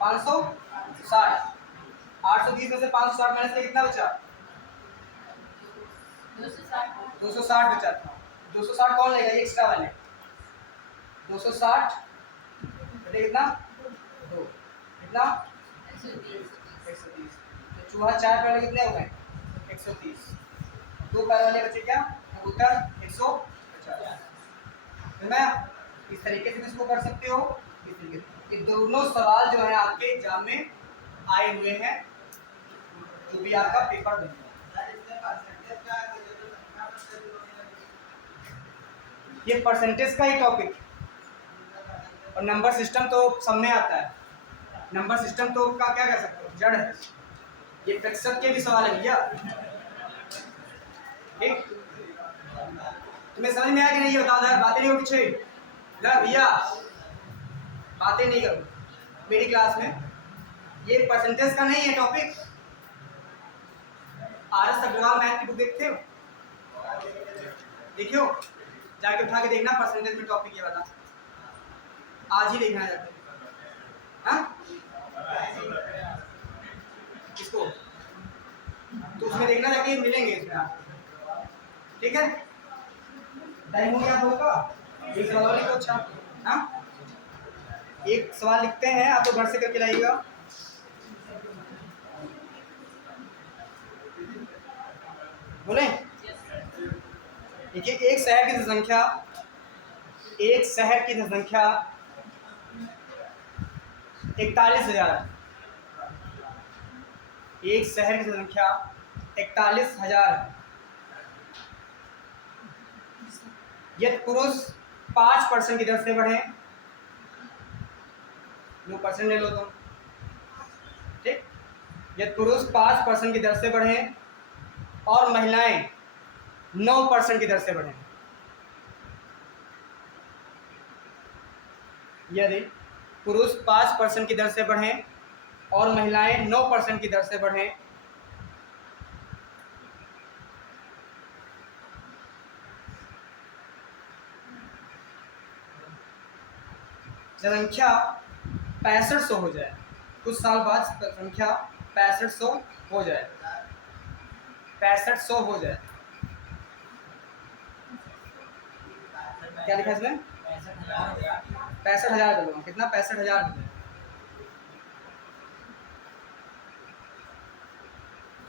560। 820 में से 560 माइनस कितना बचा, 260 बचा था। 260 कौन लेगा, ये एक्स्ट्रा वाले। 260 बटे कितना, 2 कितना, 130। तो चूहा 4 पैर वाले कितने हो गए, 130। 2 पैर वाले बचे क्या, कबूतर 150। तो मैं इस तरीके से इसको कर सकते हो, इस तरीके से। ये दोनों सवाल जो है आपके एग्जाम में आए हुए हैं, जो भी आपका पेपर बनेगा। ये परसेंटेज का ही टॉपिक, और नंबर सिस्टम तो सब में आता है। नंबर सिस्टम तो का क्या कर सकते हो, जड़ है। ये प्रतिशत के भी सवाल है भैया, ठीक। तुम्हें समझ में आया कि नहीं, ये बता दो, बातें नहीं हो पीछे भैया, बातें नहीं करो मेरी क्लास में। ये परसेंटेज का नहीं है टॉपिक। RS अग्रवाल मैथ की बुक देखते हो, देखियो, जाके उठा के देखना, परसेंटेज में टॉपिक ये वाला आज ही देखना जाके, हाँ इसको तो उसमें देखना जाके, मिलेंगे इसमें आप, ठीक है। टाइम हो गया होगा, एक सवाल लिखो। अच्छा, हाँ एक सवाल लिखते हैं, आप तो घर से करके लाइएगा। बोले, देखिए, एक शहर की जनसंख्या 41,000। एक शहर की जनसंख्या 41,000 है। यदि पुरुष 5% की दर से बढ़े, 2% ले लो तुम, ठीक। यदि पुरुष 5% की दर से बढ़े और महिलाएं 9% की दर से बढ़े, यदि पुरुष 5% की दर से बढ़े और महिलाएं 9% की दर से बढ़े, जनसंख्या 6500 हो जाए, कुछ साल बाद संख्या 6500 हो जाए, 6500 हो जाए। क्या लिखा है इसमें, 65,000 बोलूँगा, कितना 65,000।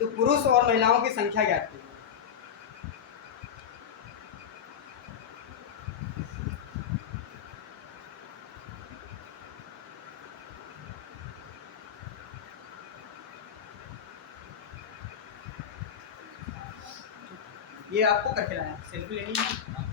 तो पुरुष और महिलाओं की संख्या ज्ञात कीजिए। ये आपको करके लाना है, सेल्फी लेनी है।